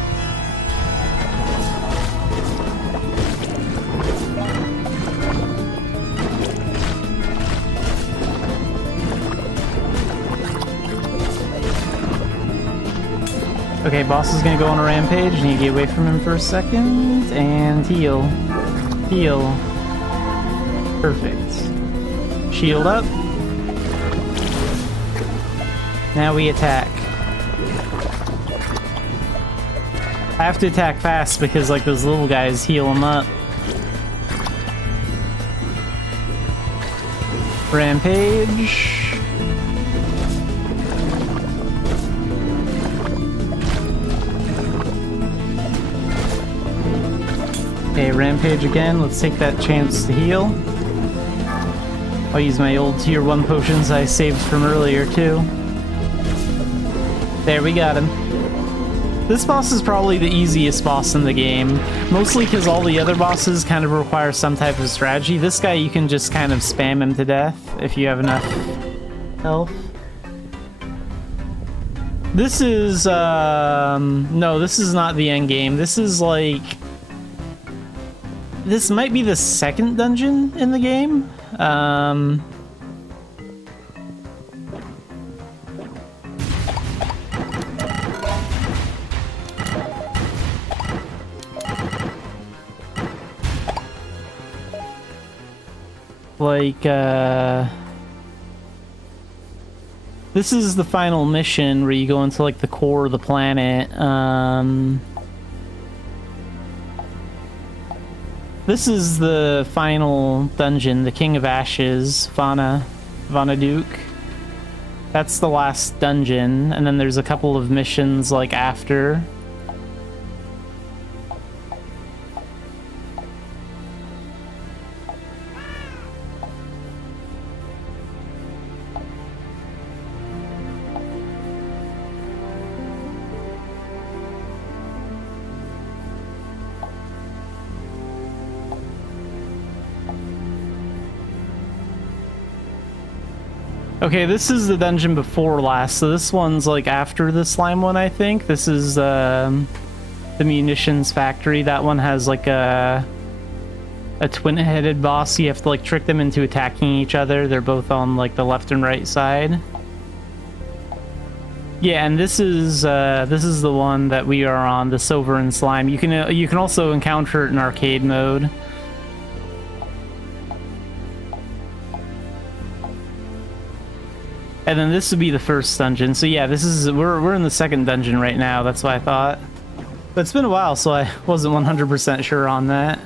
Okay, boss is gonna go on a rampage, and you get away from him for a second, and heal. Heal. Perfect. Shield up. Now we attack. I have to attack fast because like those little guys heal them up. Rampage. Okay, rampage again. Let's take that chance to heal. I'll use my old tier 1 potions I saved from earlier too. There, we got him. This boss is probably the easiest boss in the game, mostly because all the other bosses kind of require some type of strategy. This guy, you can just kind of spam him to death if you have enough health. This is, no, this is not the end game. This is like... This might be the second dungeon in the game. Like, this is the final mission where you go into, like, the core of the planet. This is the final dungeon, the King of Ashes, Vanaduke. That's the last dungeon, and then there's a couple of missions like after. Okay, this is the dungeon before last, so this one's like after the slime one, I think. This is the munitions factory. That one has like a twin-headed boss. You have to like trick them into attacking each other. They're both on like the left and right side. Yeah, and this is the one that we are on, the Silver and Slime. You can also encounter it in arcade mode. And then this would be the first dungeon. So yeah, we're in the second dungeon right now. That's what I thought. But it's been a while, so I wasn't 100% sure on that.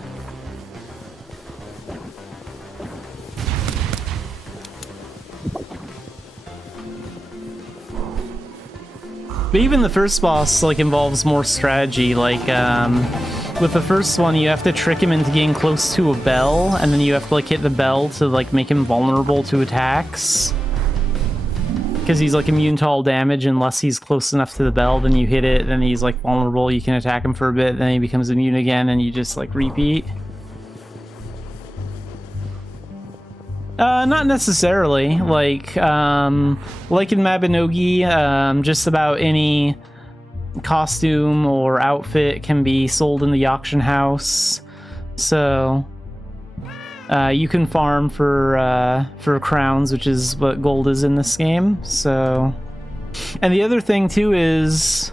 But even the first boss like involves more strategy. Like with the first one, you have to trick him into getting close to a bell, and then you have to like hit the bell to like make him vulnerable to attacks. Because he's like immune to all damage unless he's close enough to the bell, then you hit it, then he's like vulnerable, you can attack him for a bit, then he becomes immune again, and you just like repeat. Not necessarily. Like in Mabinogi, just about any costume or outfit can be sold in the auction house. So you can farm for crowns, which is what gold is in this game. So, and the other thing too is,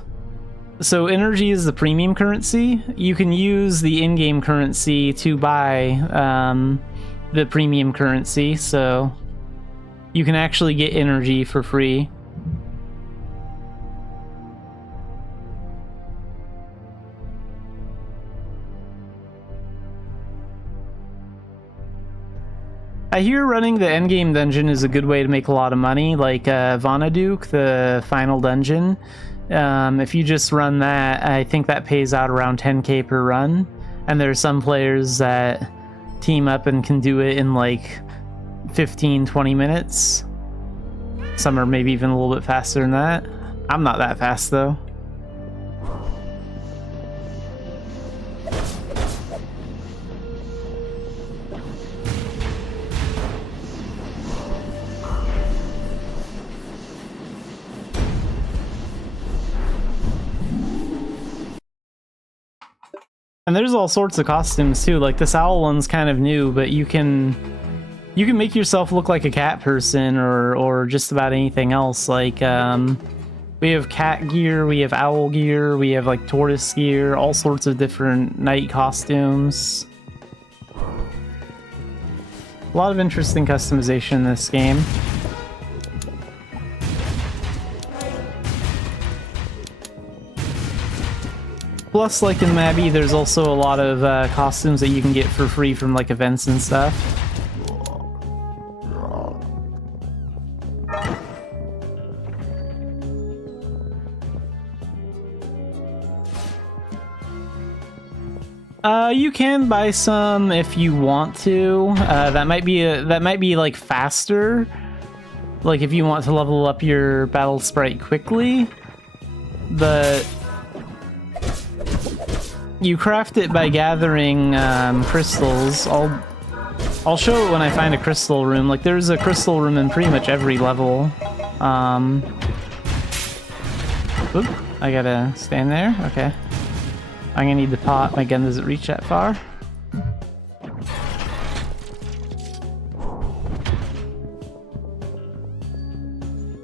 so energy is the premium currency. You can use the in-game currency to buy the premium currency, so you can actually get energy for free. I hear running the endgame dungeon is a good way to make a lot of money, like Vonaduk, the final dungeon. If you just run that, I think that pays out around 10k per run. And there are some players that team up and can do it in like 15-20 minutes. Some are maybe even a little bit faster than that. I'm not that fast though. And there's all sorts of costumes too. Like this owl one's kind of new, but you can make yourself look like a cat person or just about anything else. Like we have cat gear, we have owl gear, we have like tortoise gear, all sorts of different night costumes. A lot of interesting customization in this game. Plus, like in Mabby, there's also a lot of costumes that you can get for free from like events and stuff. You can buy some if you want to. That might be like faster. Like if you want to level up your battle sprite quickly, but you craft it by gathering crystals. I'll show it when I find a crystal room. Like there's a crystal room in pretty much every level. Oop, I gotta stand there. Okay. I'm gonna need the pot. My gun doesn't reach that far.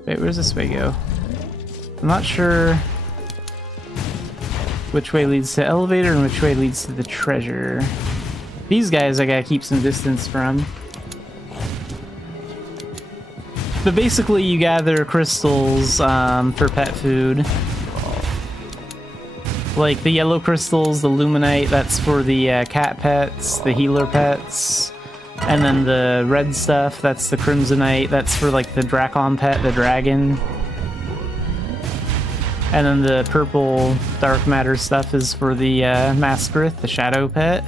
Wait, where's this way go? I'm not sure which way leads to elevator and which way leads to the treasure. These guys I gotta keep some distance from. But basically you gather crystals for pet food. Like the yellow crystals, the luminite, that's for the cat pets, the healer pets. And then the red stuff, that's the Crimsonite. That's for like the Drakon pet, the dragon. And then the purple dark matter stuff is for the Masquerith, the shadow pet.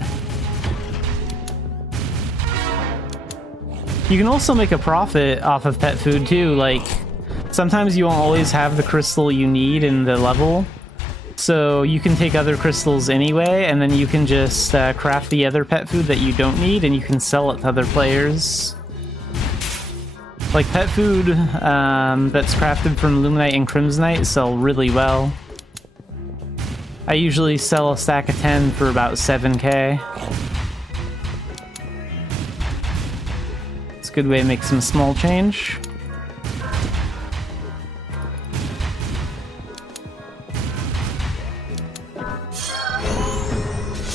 You can also make a profit off of pet food too. Like, sometimes you won't always have the crystal you need in the level. So you can take other crystals anyway, and then you can just craft the other pet food that you don't need, and you can sell it to other players. Like pet food that's crafted from Luminite and Crimsonite sell really well. I usually sell a stack of 10 for about 7k. It's a good way to make some small change.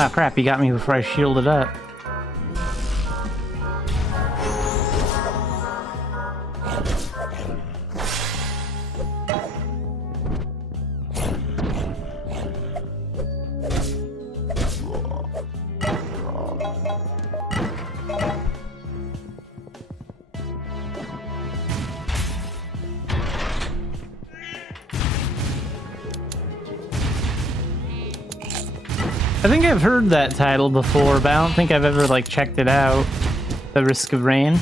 Oh crap, he got me before I shielded up. I think I've heard that title before, but I don't think I've ever like checked it out. The Risk of Rain.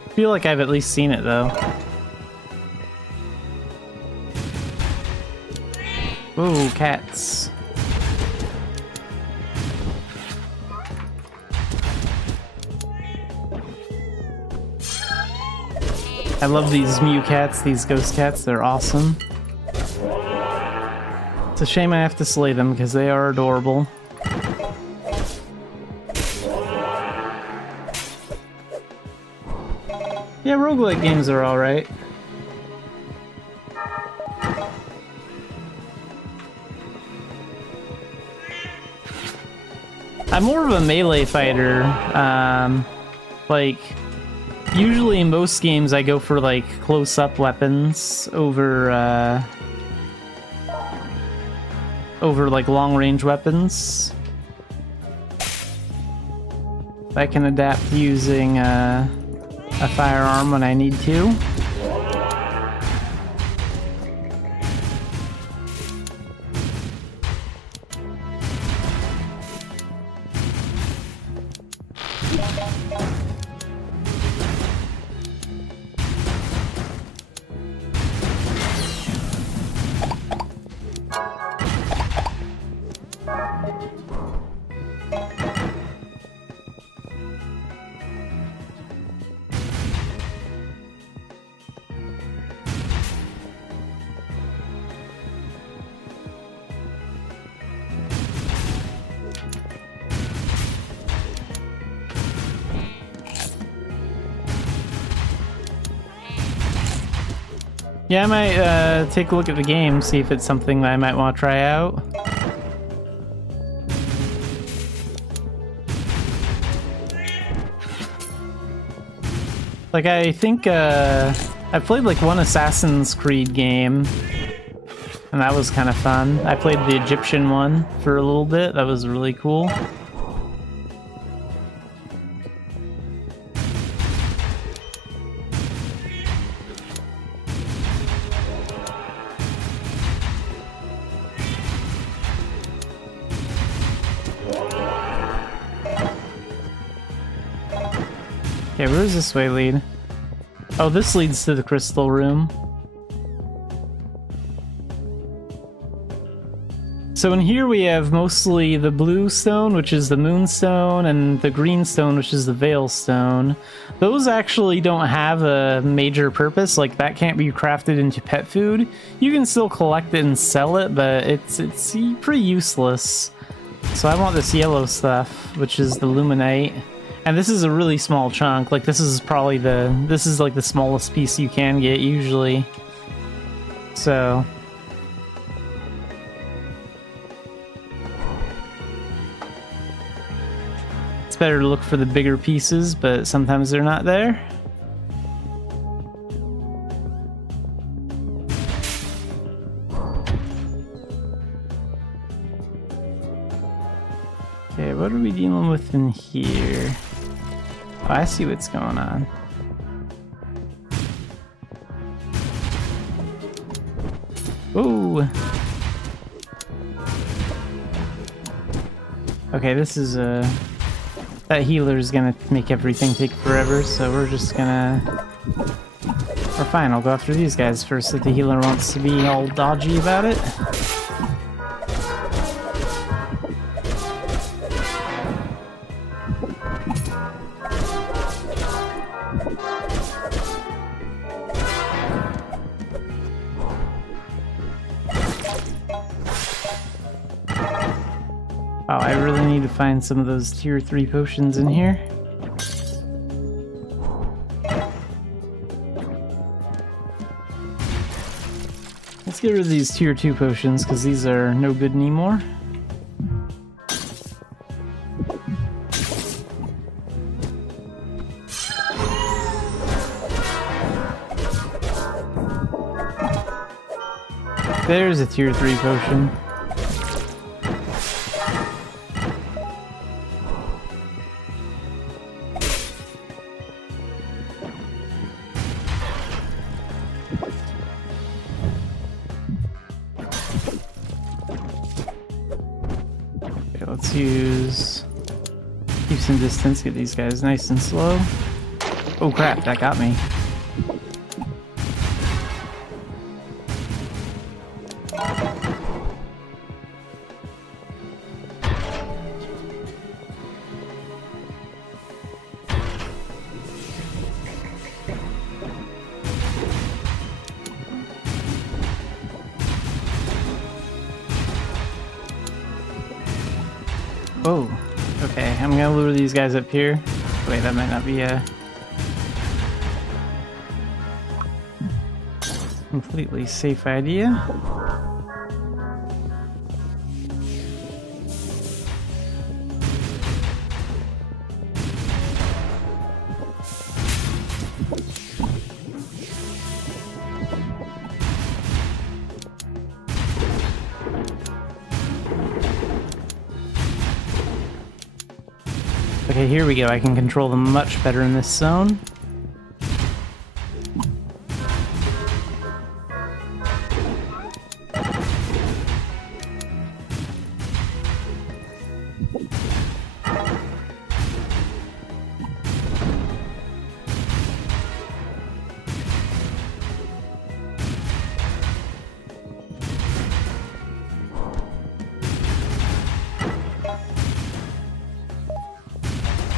I feel like I've at least seen it though. Ooh, cats. I love these Mew cats, these ghost cats, they're awesome. It's a shame I have to slay them because they are adorable. Yeah, roguelike games are alright. I'm more of a melee fighter. Like, usually in most games I go for like close-up weapons over like long-range weapons. I can adapt using a firearm when I need to. Yeah, I might take a look at the game, see if it's something that I might want to try out. Like, I think I played like one Assassin's Creed game, and that was kind of fun. I played the Egyptian one for a little bit, that was really cool. Okay, where does this way lead? Oh, this leads to the crystal room. So in here we have mostly the blue stone, which is the moonstone, and the green stone, which is the veil stone. Those actually don't have a major purpose, like that can't be crafted into pet food. You can still collect it and sell it, but it's pretty useless. So I want this yellow stuff, which is the luminite. And this is a really small chunk, like this is probably this is like the smallest piece you can get usually. So it's better to look for the bigger pieces, but sometimes they're not there. Okay, what are we dealing with in here? Oh, I see what's going on. Ooh. Okay, this is that healer is gonna make everything take forever, so we're just gonna... Or fine, I'll go after these guys first if the healer wants to be all dodgy about it. Wow, I really need to find some of those tier 3 potions in here. Let's get rid of these tier 2 potions, because these are no good anymore. There's a tier 3 potion. Okay, let's keep some distance, get these guys nice and slow. Oh crap, that got me. Oh, okay, I'm gonna lure these guys up here. Wait, that might not be a completely safe idea. Okay, here we go. I can control them much better in this zone.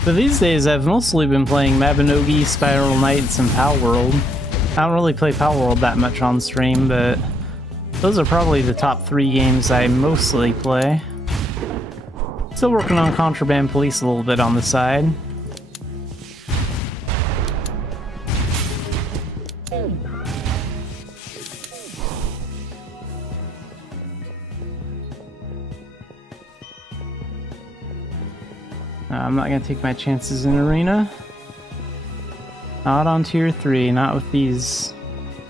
So these days I've mostly been playing Mabinogi, Spiral Knights, and Palworld. I don't really play Palworld that much on stream, but those are probably the top 3 games I mostly play. Still working on Contraband Police a little bit on the side. I'm not gonna take my chances in Arena. Not on tier 3, not with these,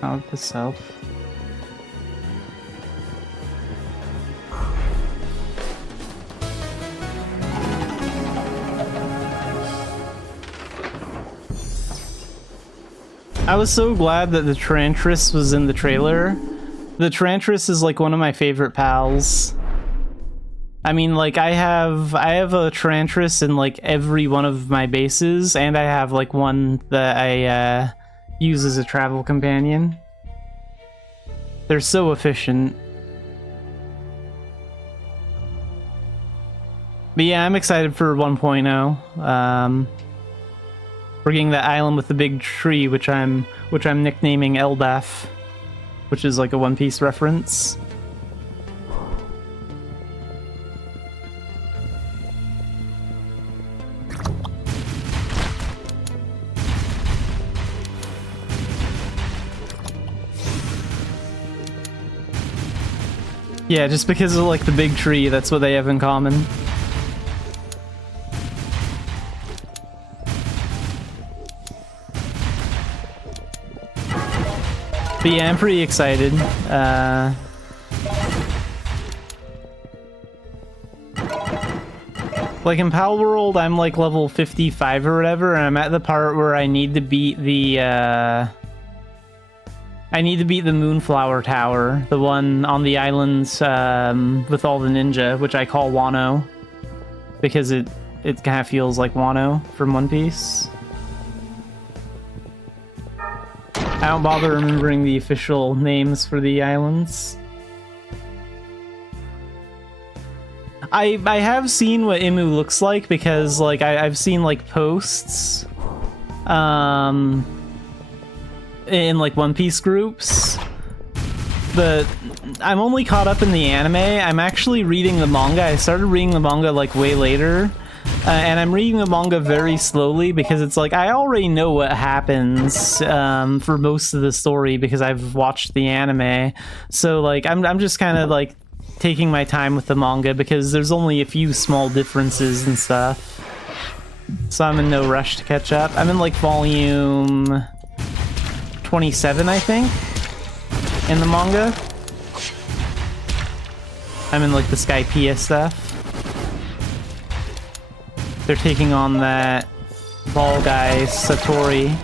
not with the self. I was so glad that the Tarantris was in the trailer. The Tarantris is like one of my favorite pals. I mean, like, I have a Tarantris in like every one of my bases, and I have like one that I use as a travel companion. They're so efficient. But yeah, I'm excited for 1.0. We're getting that island with the big tree, which I'm nicknaming Elbaf, which is like a One Piece reference. Yeah, just because of like the big tree, that's what they have in common. But yeah, I'm pretty excited. Like in Pal World, I'm like level 55 or whatever, and I'm at the part where I need to beat the Moonflower Tower, the one on the islands with all the ninja, which I call Wano, because it kind of feels like Wano from One Piece. I don't bother remembering the official names for the islands. I have seen what Imu looks like because like I've seen like posts in like One Piece groups, but I'm only caught up in the anime. I'm actually reading the manga. I started reading the manga like way later, and I'm reading the manga very slowly because it's like I already know what happens for most of the story because I've watched the anime. So like I'm just kind of like taking my time with the manga because there's only a few small differences and stuff. So I'm in no rush to catch up. I'm in like volume 27, I think, in the manga. I'm in like the Skypiea stuff. They're taking on that ball guy, Satori.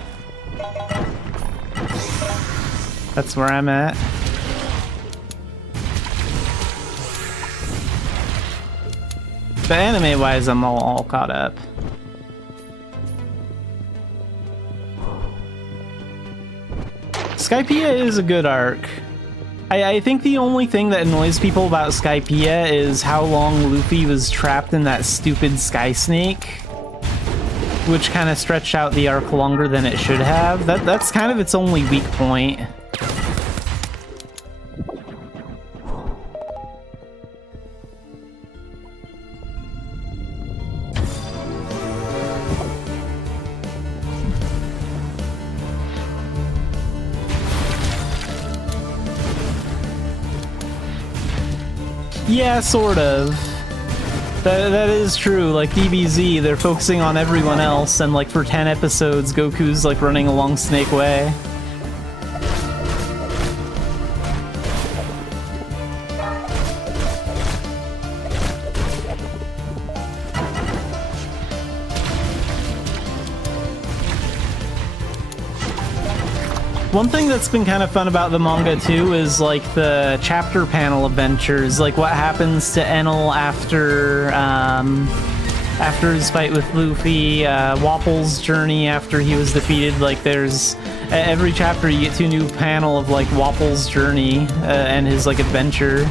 That's where I'm at. But anime-wise, I'm all caught up. Skypiea is a good arc. I think the only thing that annoys people about Skypiea is how long Luffy was trapped in that stupid Sky Snake, which kind of stretched out the arc longer than it should have. That's kind of its only weak point. Yeah, sort of. That is true. Like DBZ, they're focusing on everyone else, and like for 10 episodes, Goku's like running along Snake Way. One thing that's been kind of fun about the manga too is like the chapter panel adventures, like what happens to Enel after his fight with Luffy, Wapple's journey after he was defeated. Like there's every chapter you get to a new panel of like Wapple's journey and his like adventure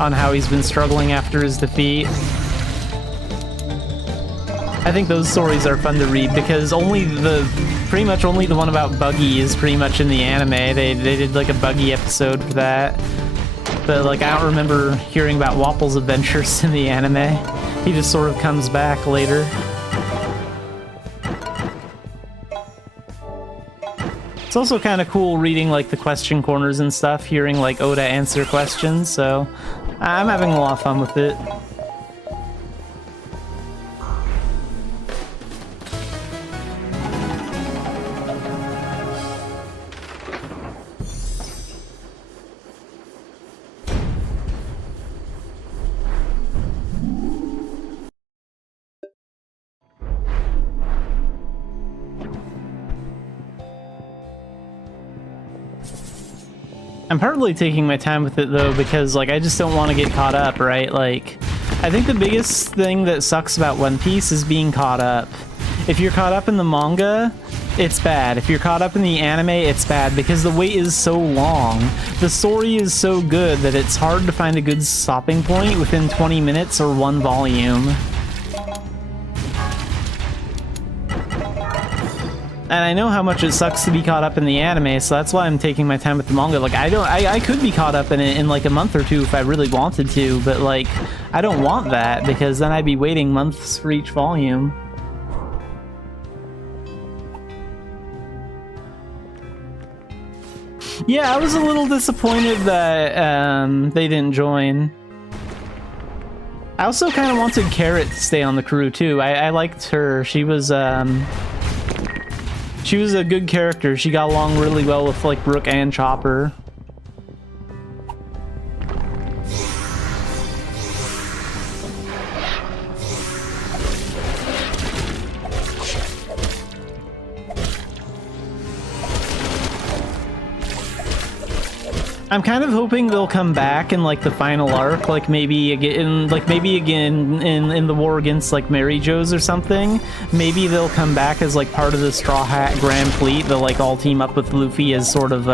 on how he's been struggling after his defeat. I think those stories are fun to read because pretty much only the one about Buggy is pretty much in the anime. They did like a Buggy episode for that. But like I don't remember hearing about Wapple's adventures in the anime. He just sort of comes back later. It's also kind of cool reading like the question corners and stuff, hearing like Oda answer questions, so I'm having a lot of fun with it. I'm partly taking my time with it though because like I just don't want to get caught up, right? Like I think the biggest thing that sucks about One Piece is being caught up. If you're caught up in the manga, it's bad. If you're caught up in the anime, it's bad because the wait is so long. The story is so good that it's hard to find a good stopping point within 20 minutes or one volume. And I know how much it sucks to be caught up in the anime, so that's why I'm taking my time with the manga. Like, I could be caught up in it in like a month or two if I really wanted to, but like, I don't want that because then I'd be waiting months for each volume. Yeah, I was a little disappointed that they didn't join. I also kind of wanted Carrot to stay on the crew too. I liked her. She was a good character. She got along really well with like Brook and Chopper. I'm kind of hoping they'll come back in like the final arc, like maybe again, in the war against like Mary Jo's or something. Maybe they'll come back as like part of the Straw Hat Grand Fleet. They'll like all team up with Luffy as sort of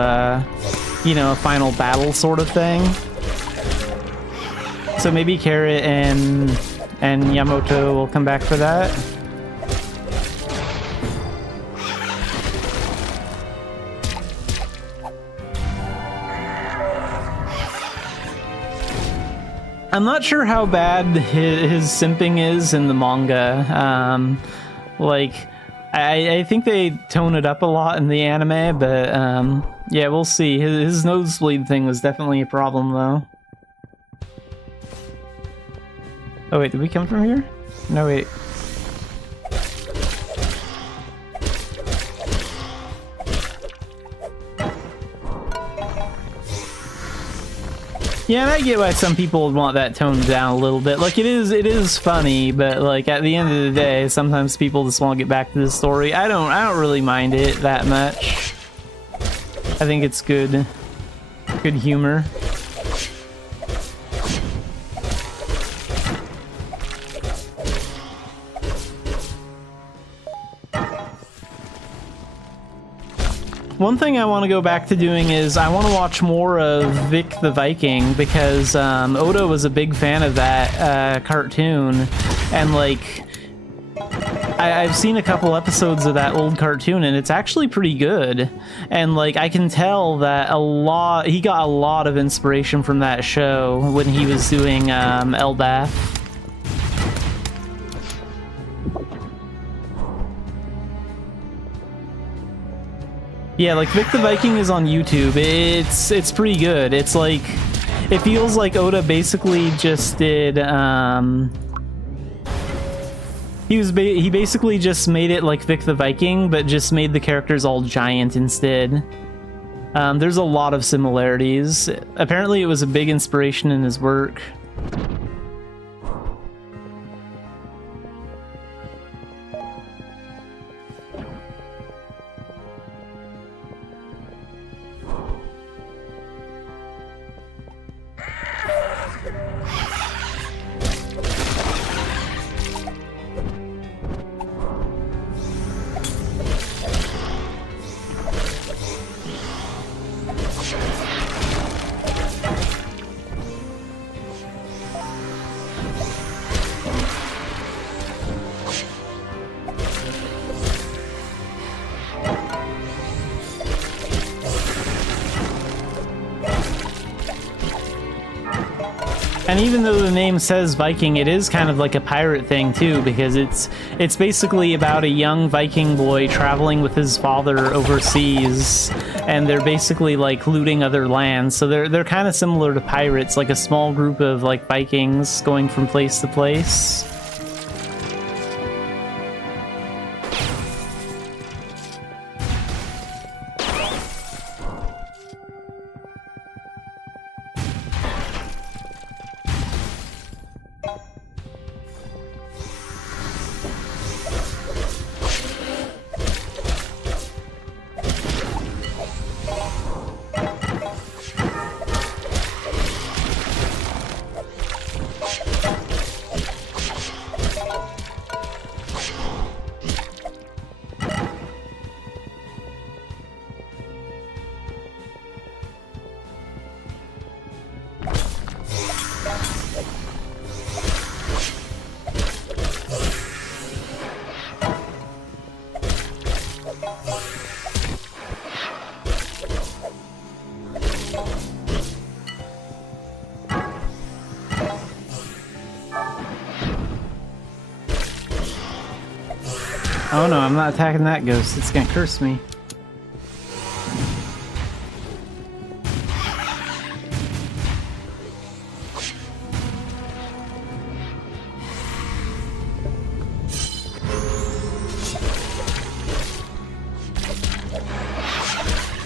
you know, a final battle sort of thing. So maybe Carrot and Yamato will come back for that. I'm not sure how bad his simping is in the manga. Like, I think they tone it up a lot in the anime, but yeah, we'll see. His nosebleed thing was definitely a problem, though. Oh wait, did we come from here? No, wait. Yeah, and I get why some people would want that toned down a little bit. Like, it is funny, but like at the end of the day, sometimes people just want to get back to the story. I don't really mind it that much. I think it's good humor. One thing I want to go back to doing is I want to watch more of Vic the Viking, because Oda was a big fan of that cartoon, and like I've seen a couple episodes of that old cartoon and it's actually pretty good, and like I can tell that he got a lot of inspiration from that show when he was doing Elbaf. Yeah, like Vic the Viking is on YouTube. It's pretty good. It's like, it feels like Oda basically just did he basically just made it like Vic the Viking, but just made the characters all giant instead. There's a lot of similarities. Apparently it was a big inspiration in his work. And even though the name says Viking, it is kind of like a pirate thing too, because it's basically about a young Viking boy traveling with his father overseas, and they're basically like looting other lands. So they're kind of similar to pirates, like a small group of like Vikings going from place to place. Oh no, I'm not attacking that ghost. It's gonna curse me.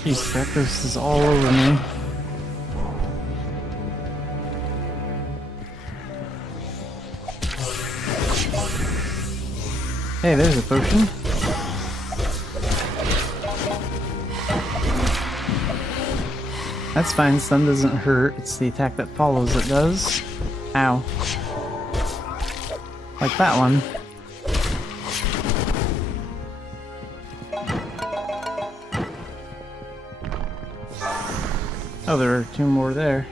Jeez, that ghost is all over me. Hey, there's a potion. That's fine, stun doesn't hurt. It's the attack that follows that does. Ow. Like that one. Oh, there are two more there.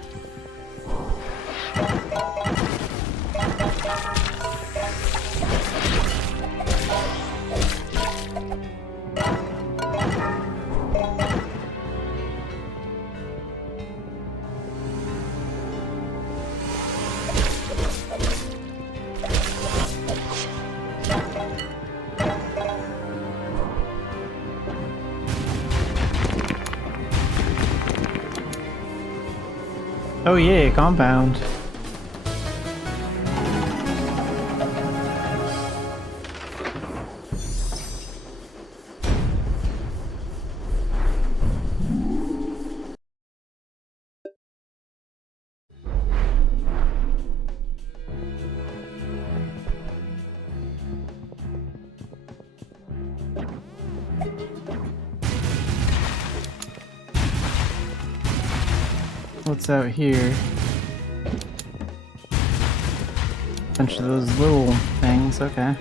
Oh yeah, compound. What's out here? Bunch of those little things, okay.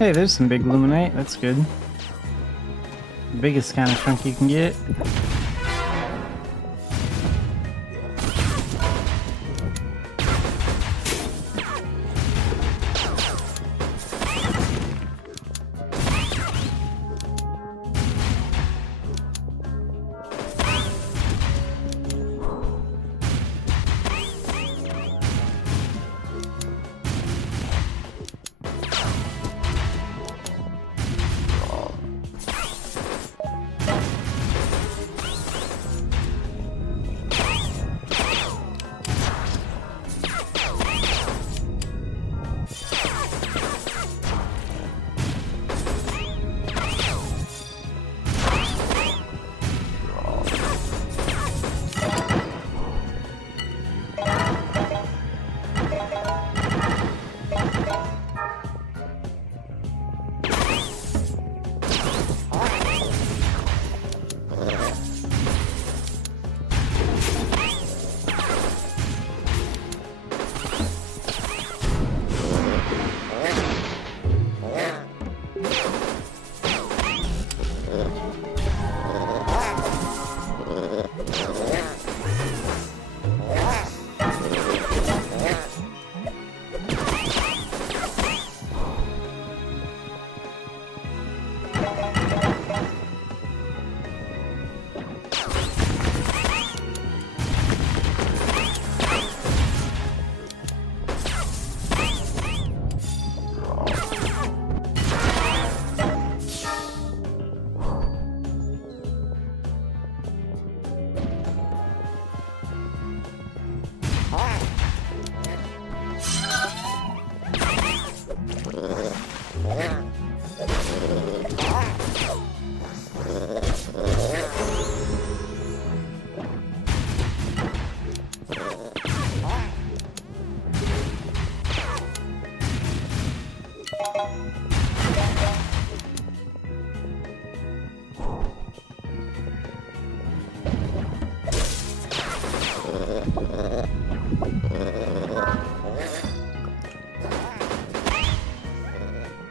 Hey, there's some big Luminite, that's good. The biggest kind of chunk you can get.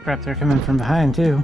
Crap, they're coming from behind too.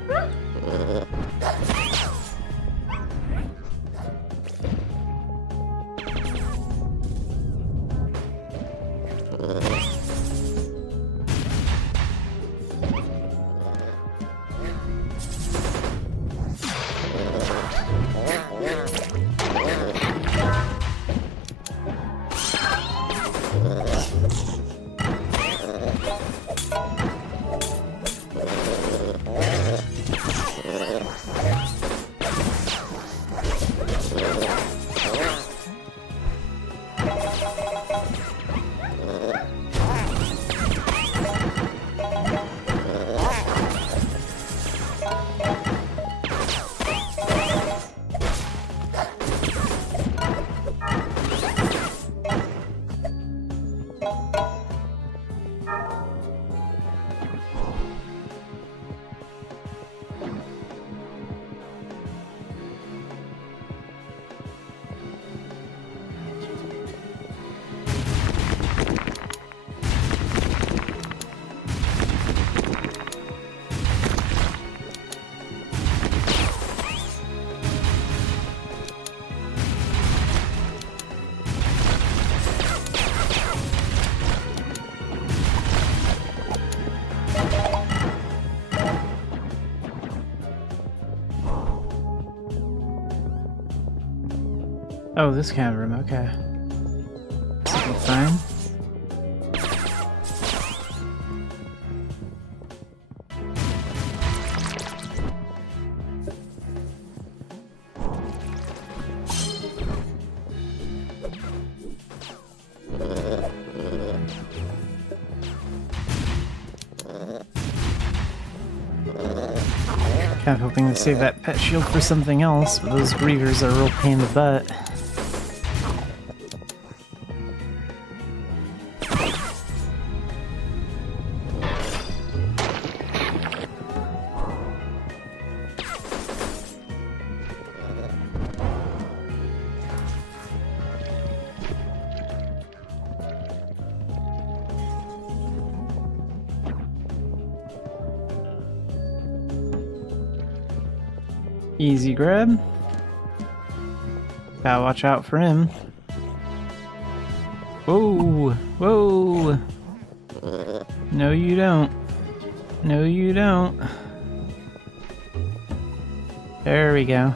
Oh, this kind of room, okay. That's fine. Kind of hoping to save that pet shield for something else, but those grievers are a real pain in the butt. Easy grab. Gotta watch out for him. Whoa! Whoa! No you don't. No you don't. There we go.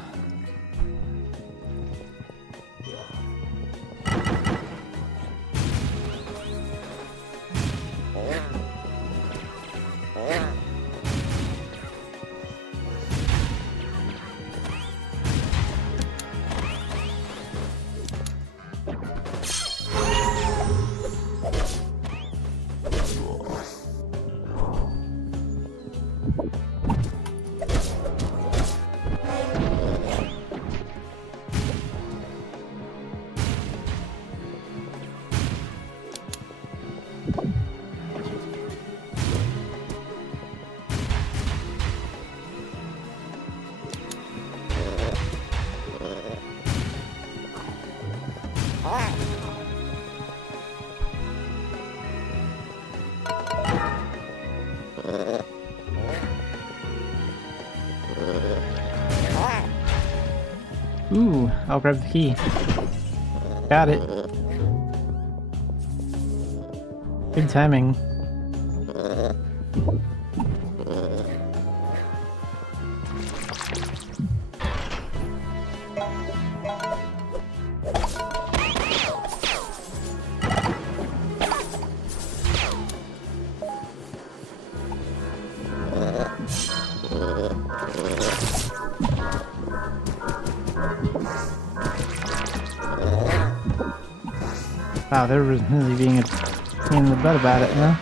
Ooh, I'll grab the key. Got it. Good timing. Wow, they're really being a pain in the butt about it, huh?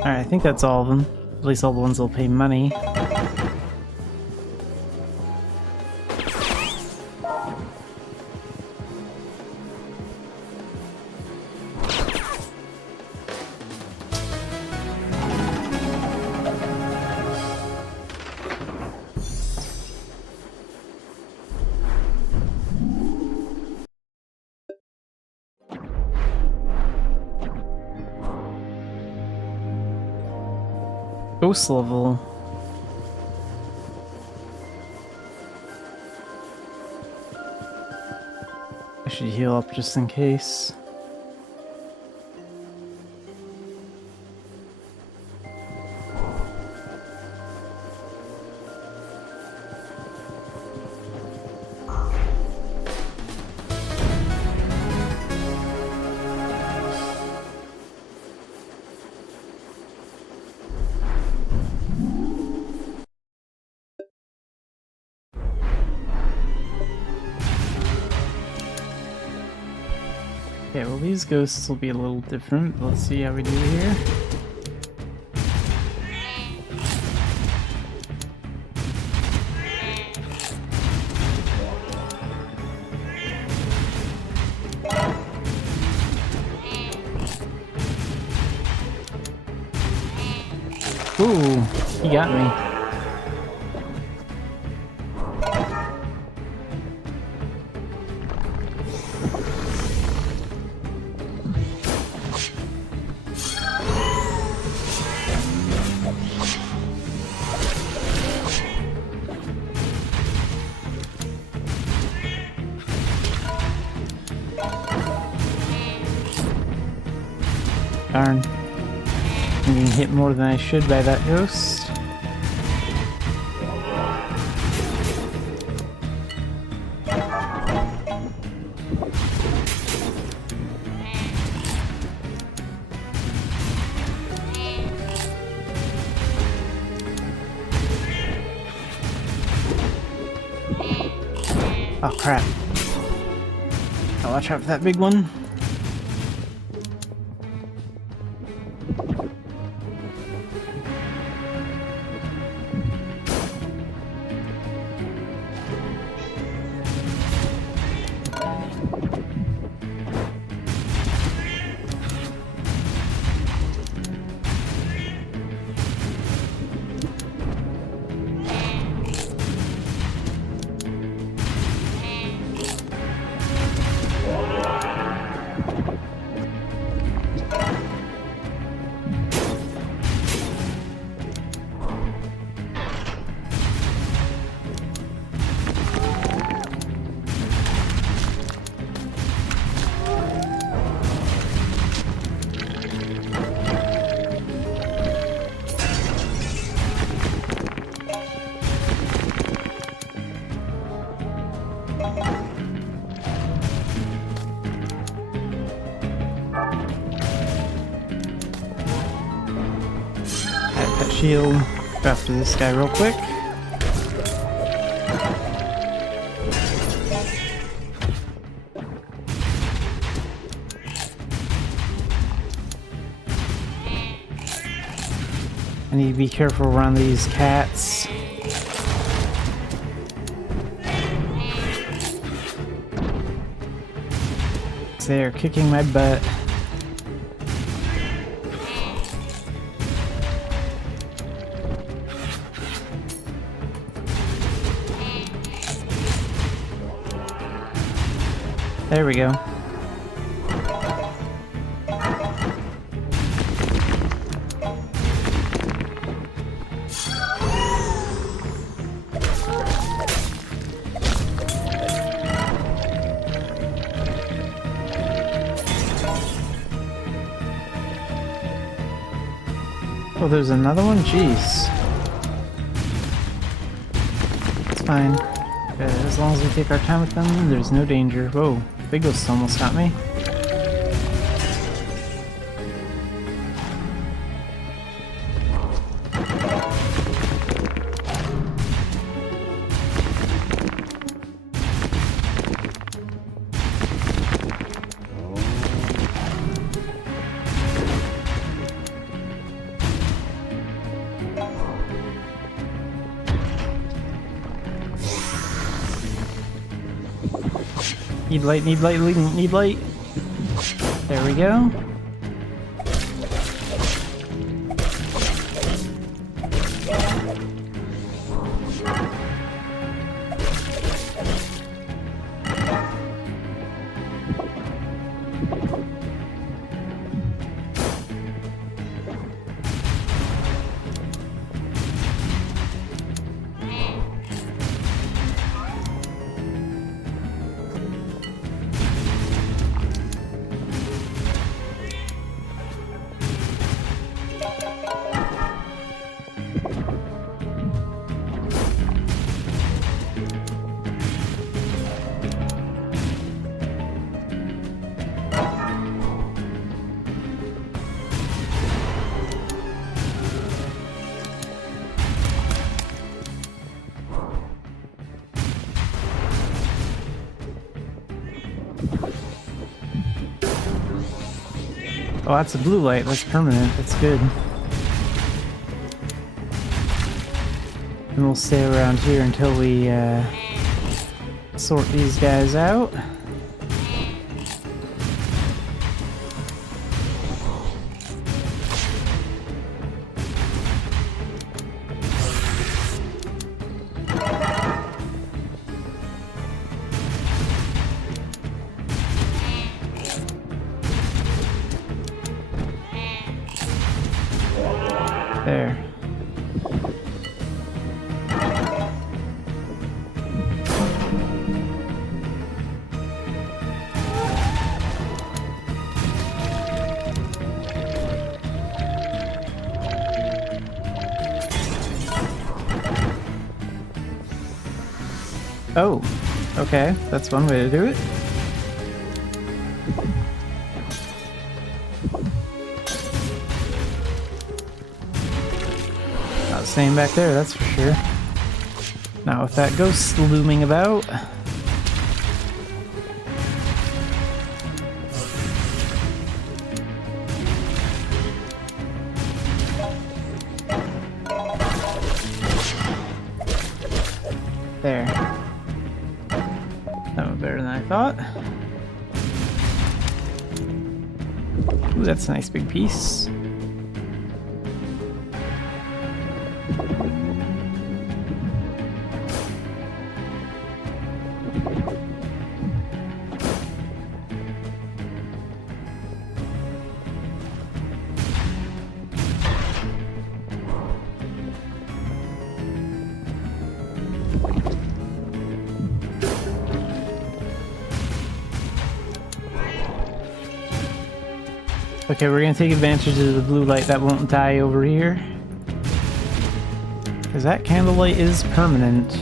Alright, I think that's all of them. At least all the ones that'll pay money. Ghost level. I should heal up just in case. Okay, well these ghosts will be a little different. Let's see how we do here. Ooh, he got me. Darn. I'm getting hit more than I should by that ghost. Oh crap. I'll watch out for that big one. Shield. Go after this guy real quick. I need to be careful around these cats. They're kicking my butt. There we go. Oh, there's another one? Jeez. It's fine. As long as we take our time with them, there's no danger. Whoa, big ghost almost got me. Need light, need light, need light. There we go. Oh, that's a blue light. That's permanent. That's good. And we'll stay around here until we sort these guys out. There. Oh, okay. That's one way to do it. Not staying back there, that's for sure. Now with that ghost looming about. There. That went better than I thought. Ooh, that's a nice big piece. Okay, we're gonna take advantage of the blue light that won't die over here. Because that candlelight is permanent.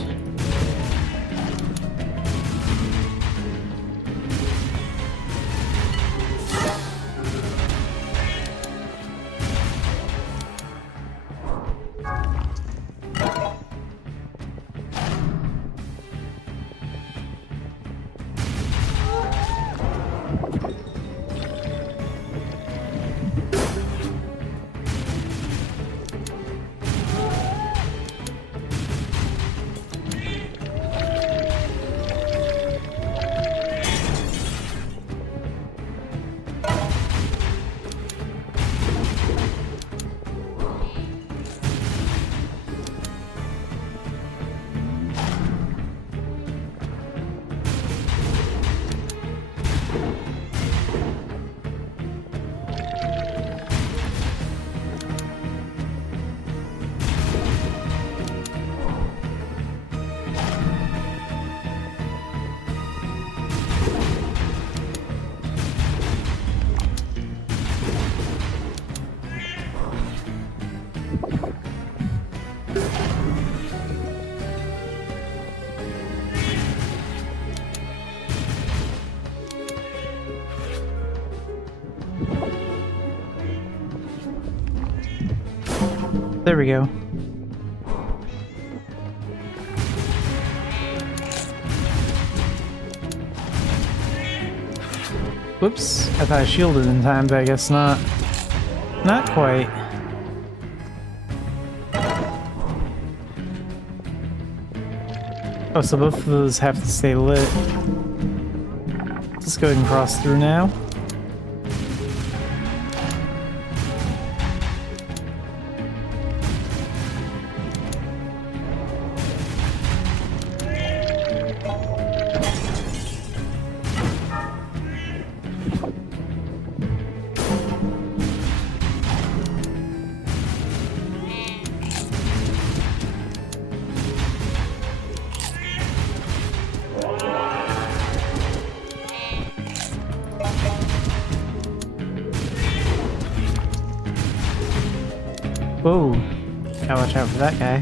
There we go. Whoops, I thought I shielded in time, but I guess not. Not quite. Oh, so both of those have to stay lit. Let's go ahead and cross through now. Whoa, gotta watch out for that guy.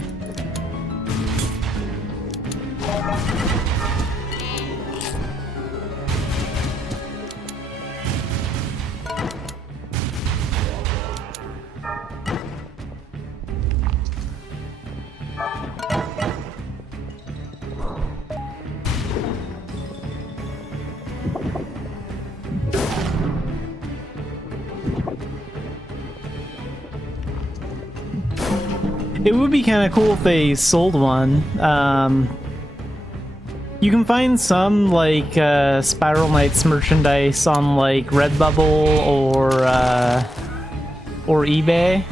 It would be kind of cool if they sold one. You can find some like Spiral Knights merchandise on like Redbubble or eBay,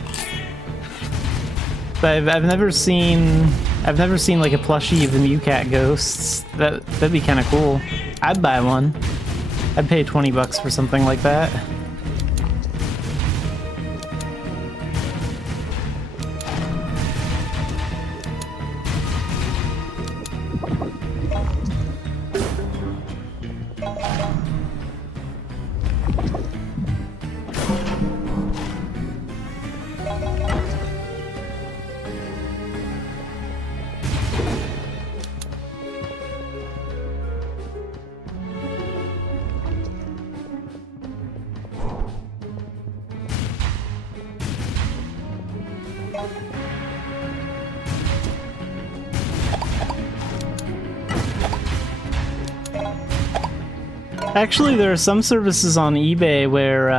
but I've never seen like a plushie of the Mewcat ghosts. That'd be kind of cool. I'd buy one. I'd pay $20 for something like that. Actually, there are some services on eBay where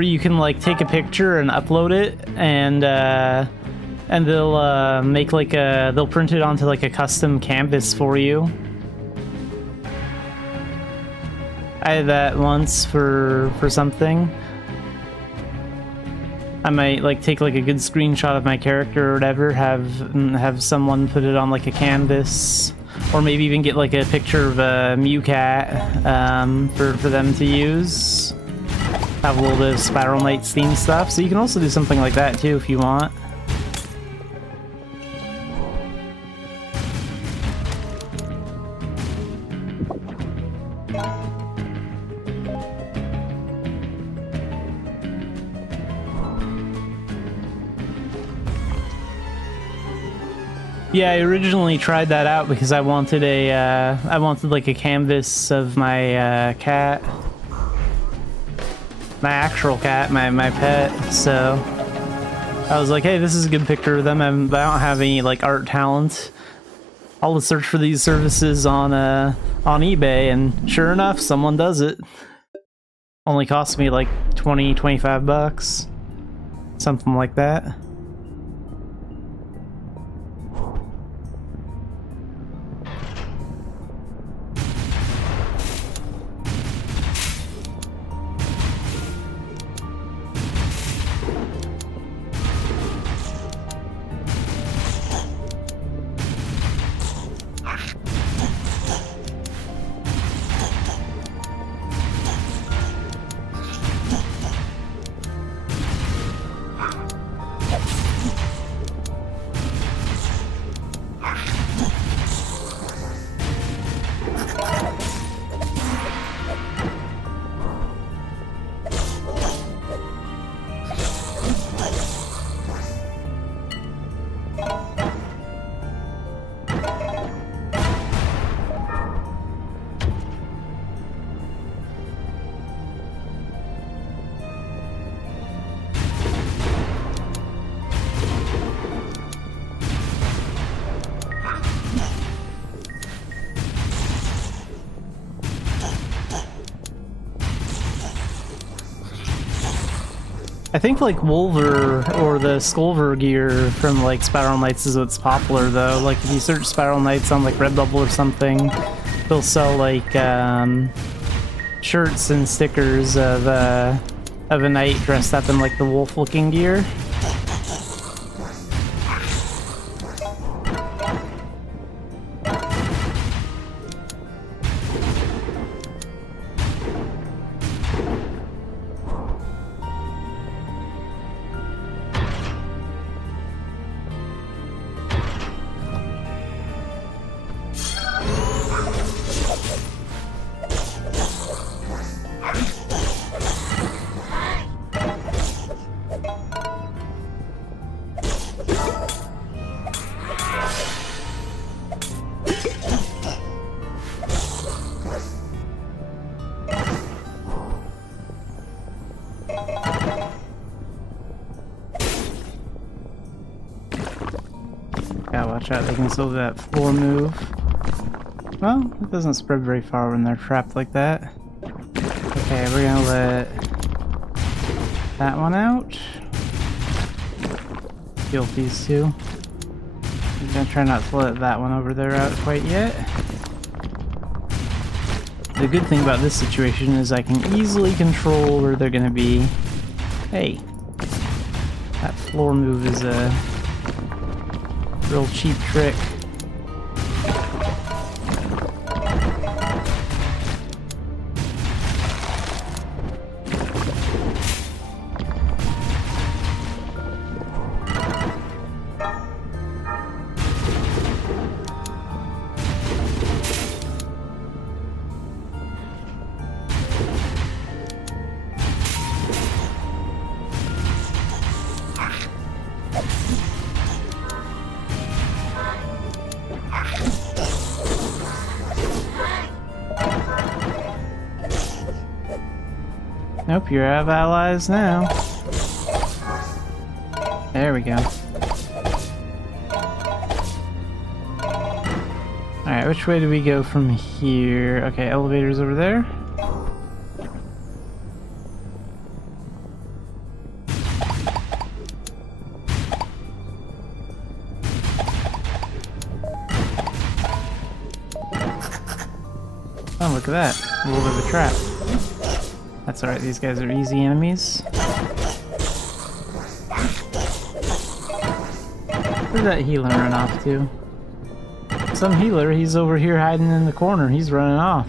you can like take a picture and upload it, and they'll make like they'll print it onto like a custom canvas for you. I had that once for something. I might like take like a good screenshot of my character or whatever, have someone put it on like a canvas. Or maybe even get like a picture of a Mewcat for them to use. Have a little bit of Spiral Knights theme stuff. So you can also do something like that too if you want. Yeah, I originally tried that out because I wanted like a canvas of my cat, my actual cat, my pet. So I was like, hey, this is a good picture of them, but I don't have any like art talent. I'll just search for these services on eBay, and sure enough, someone does it. Only cost me like $20-25, something like that. I think like Wolver or the Skulver gear from like Spiral Knights is what's popular though. Like if you search Spiral Knights on like Redbubble or something, They'll sell like shirts and stickers of a knight dressed up in like the wolf-looking gear. Gotta watch out, they can still do that floor move. Well, it doesn't spread very far when they're trapped like that. Okay, we're gonna let that one out. Kill these two. I'm gonna try not to let that one over there out quite yet. The good thing about this situation is I can easily control where they're gonna be. Hey, that floor move is a real cheap trick. Nope, you have allies now. There we go. Alright, which way do we go from here? Okay, elevator's over there. Oh, look at that. A little bit of a trap. That's alright, these guys are easy enemies. Where'd that healer run off to? Some healer, he's over here hiding in the corner, he's running off.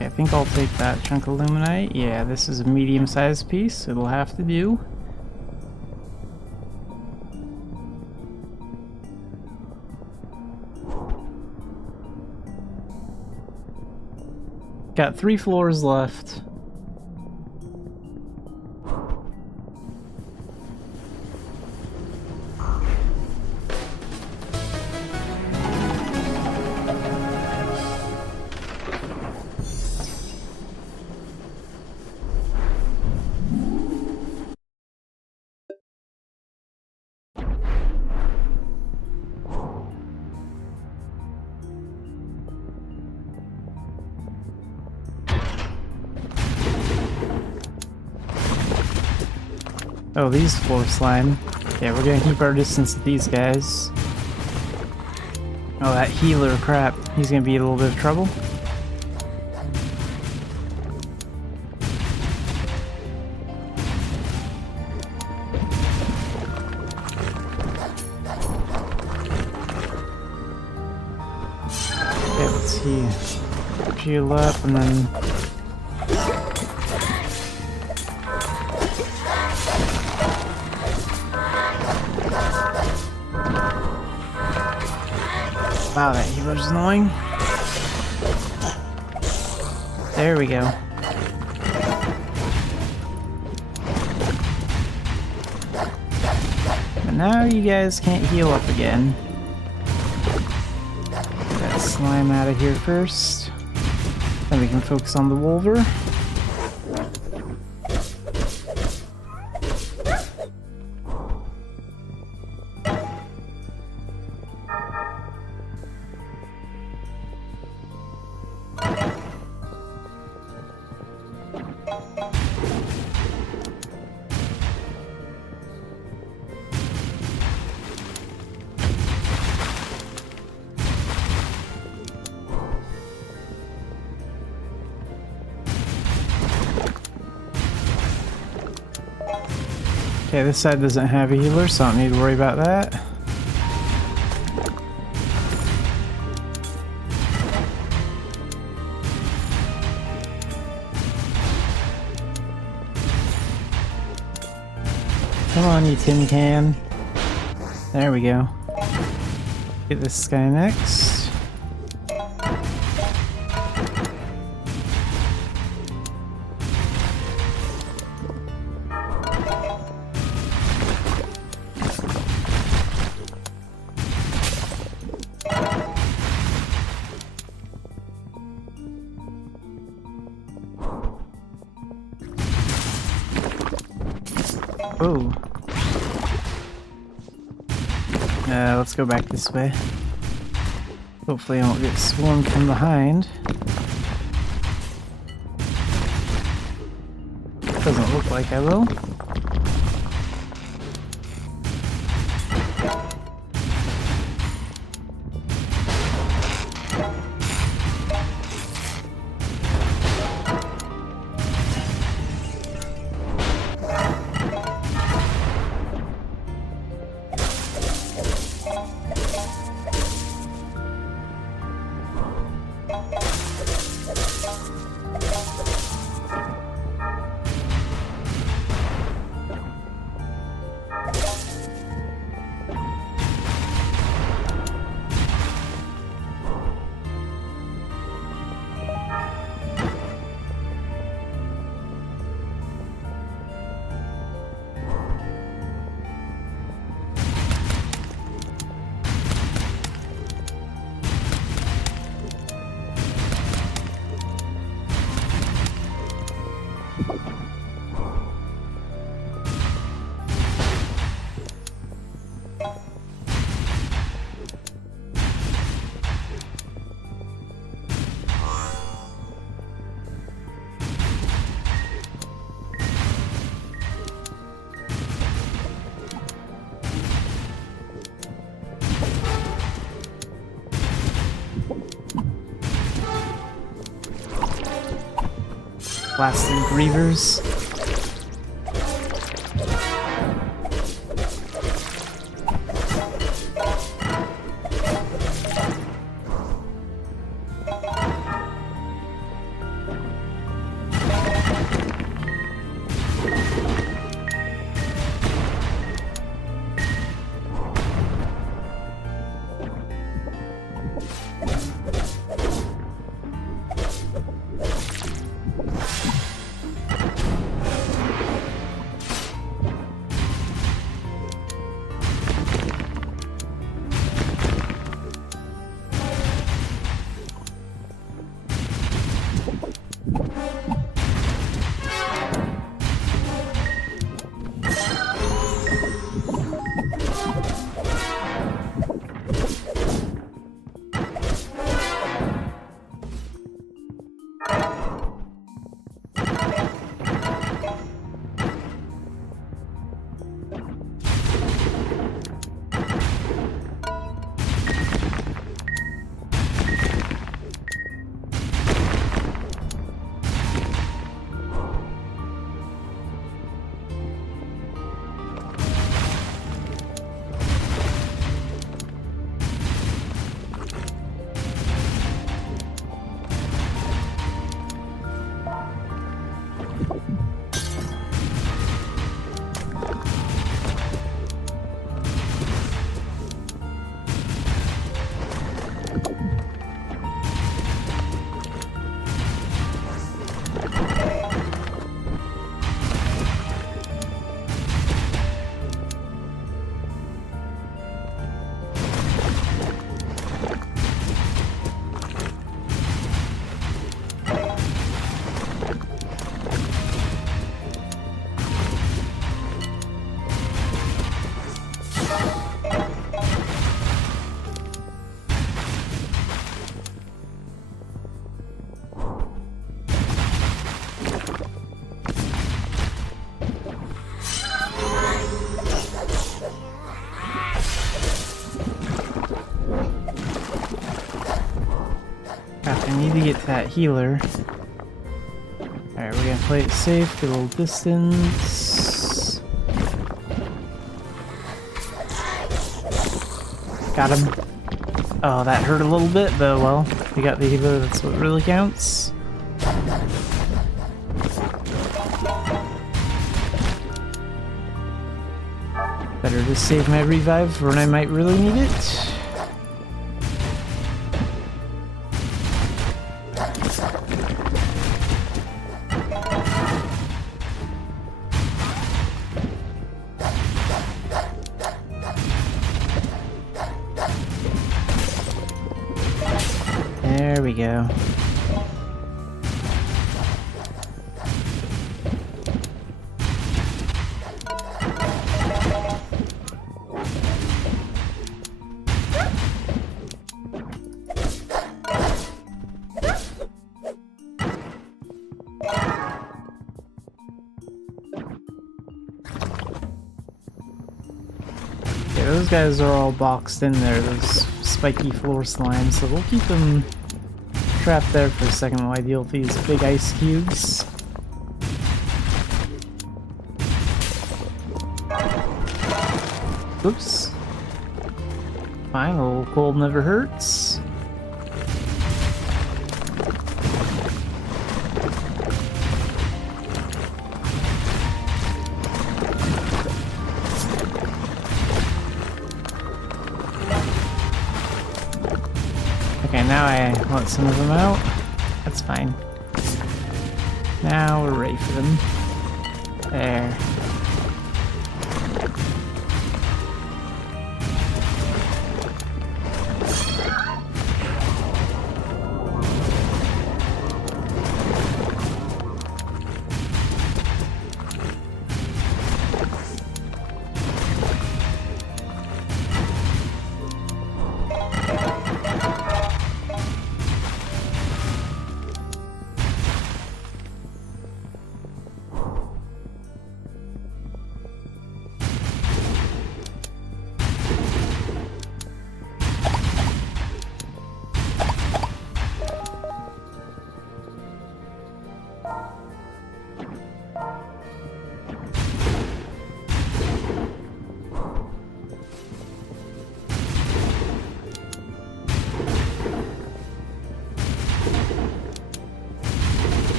I think I'll take that chunk of Luminite. Yeah, this is a medium-sized piece. It'll have to do. Got 3 floors left. Oh, these floor slime. Yeah, we're gonna keep our distance with these guys. Oh, that healer crap. He's gonna be in a little bit of trouble. Okay, let's see. Heal up and then... Wow, that healer's annoying. There we go. now you guys can't heal up again. Get that slime out of here first. Then we can focus on the Wolver. Okay, this side doesn't have a healer, so I don't need to worry about that. Come on, you tin can. There we go. Get this guy next. Oh. Let's go back this way. Hopefully I won't get swarmed from behind. Doesn't look like I will. Blasted Grievers. Crap, I need to get to that healer. Alright, we're gonna play it safe, get a little distance. Got him. Oh, that hurt a little bit, but well, we got the healer, that's what really counts. Better to save my revive when I might really need it. There we go. Yeah, those guys are all boxed in there, those spiky floor slimes, so we'll keep them trapped there for a second while I deal with these big ice cubes. Oops. Fine, a little cold never hurts. Okay, now I let some of them out. That's fine. Now we're ready for them. There.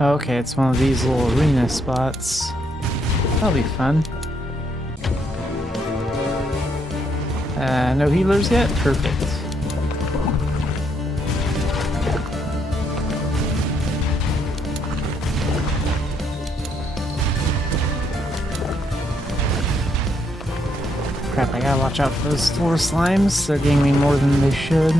Okay, it's one of these little arena spots. That'll be fun. No healers yet? Perfect. Crap, I gotta watch out for those floor slimes. They're getting me more than they should.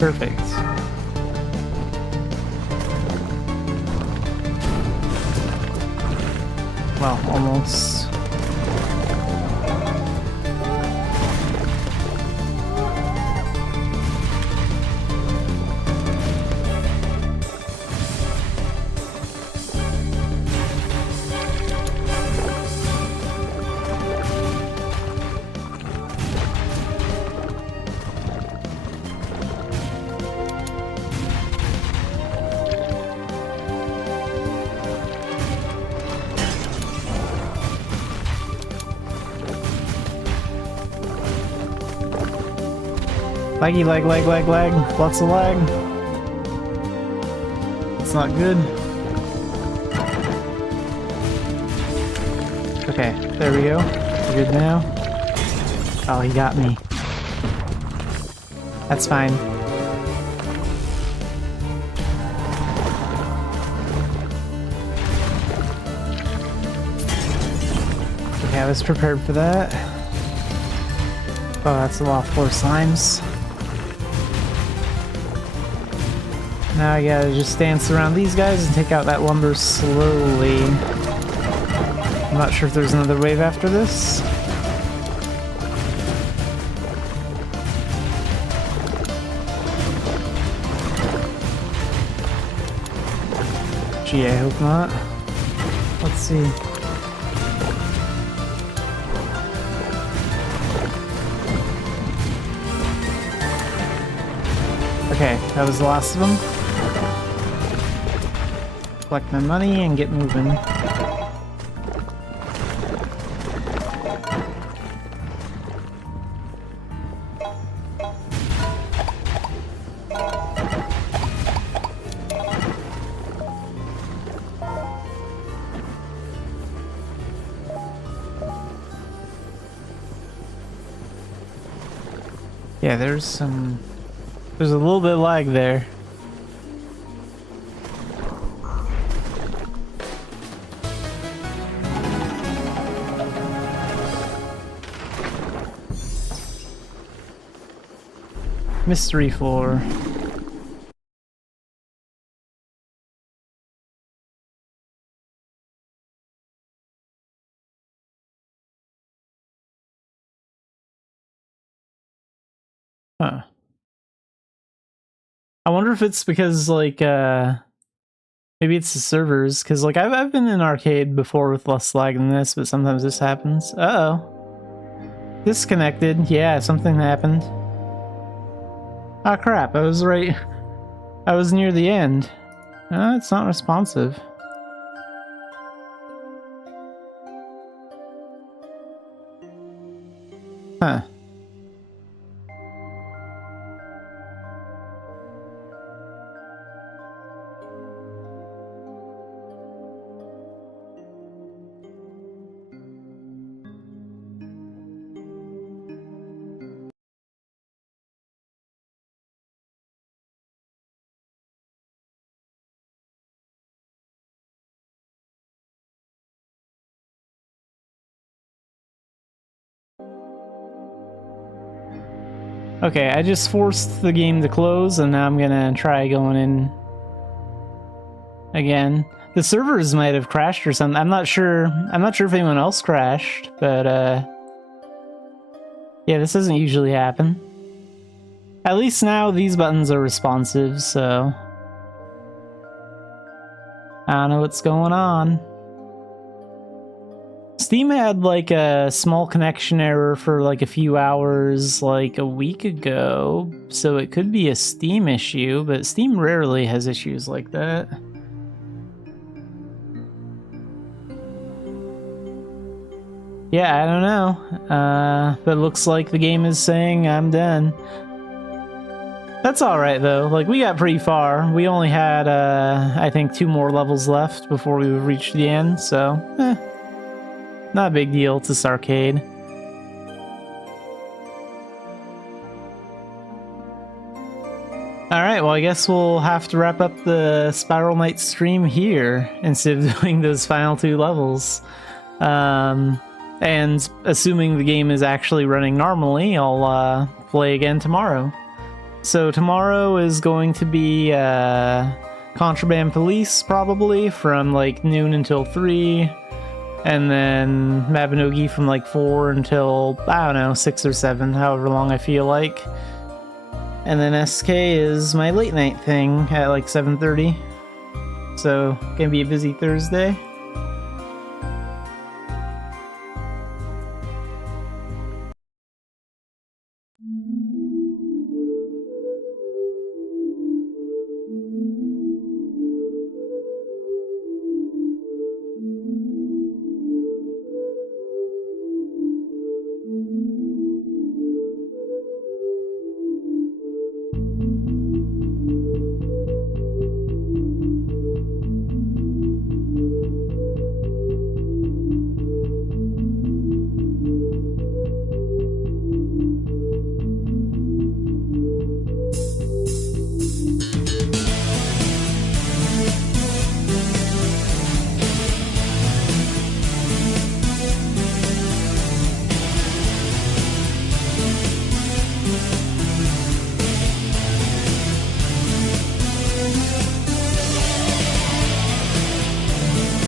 Perfect. Well, almost. Laggy, lag, lag, lag, lag. Lots of lag. Let's That's not good. Okay, there we go. We're good now. Oh, he got me. That's fine. Okay, I was prepared for that. Oh, that's a lot of floor slimes. Now I gotta just dance around these guys and take out that lumber slowly. I'm not sure if there's another wave after this. Gee, I hope not. Let's see. Okay, that was the last of them. Collect my money and get moving. Yeah, there's a little bit of lag there. Mystery floor. Huh. I wonder if it's because, like, maybe it's the servers, because, like, I've been in arcade before with less lag than this, but sometimes this happens. Uh-oh. Disconnected. Yeah, something happened. Ah, crap. I was near the end. It's not responsive. Huh. Okay, I just forced the game to close, and now I'm gonna try going in again. The servers might have crashed or something. I'm not sure if anyone else crashed, but yeah, this doesn't usually happen. At least now these buttons are responsive, so I don't know what's going on. Steam had like a small connection error for like a few hours like a week ago, so it could be a Steam issue, but Steam rarely has issues like that. Yeah, I don't know, but it looks like the game is saying I'm done. That's alright though, like we got pretty far. We only had, I think 2 more levels left before we would reach the end, so, not a big deal, it's this arcade. Alright, well I guess we'll have to wrap up the Spiral Knight stream here instead of doing those final 2 levels. And assuming the game is actually running normally, I'll play again tomorrow. So tomorrow is going to be Contraband Police, probably, from like noon until 3. And then Mabinogi from like 4 until, I don't know, 6 or 7, however long I feel like. And then SK is my late night thing at like 7:30. So, gonna be a busy Thursday.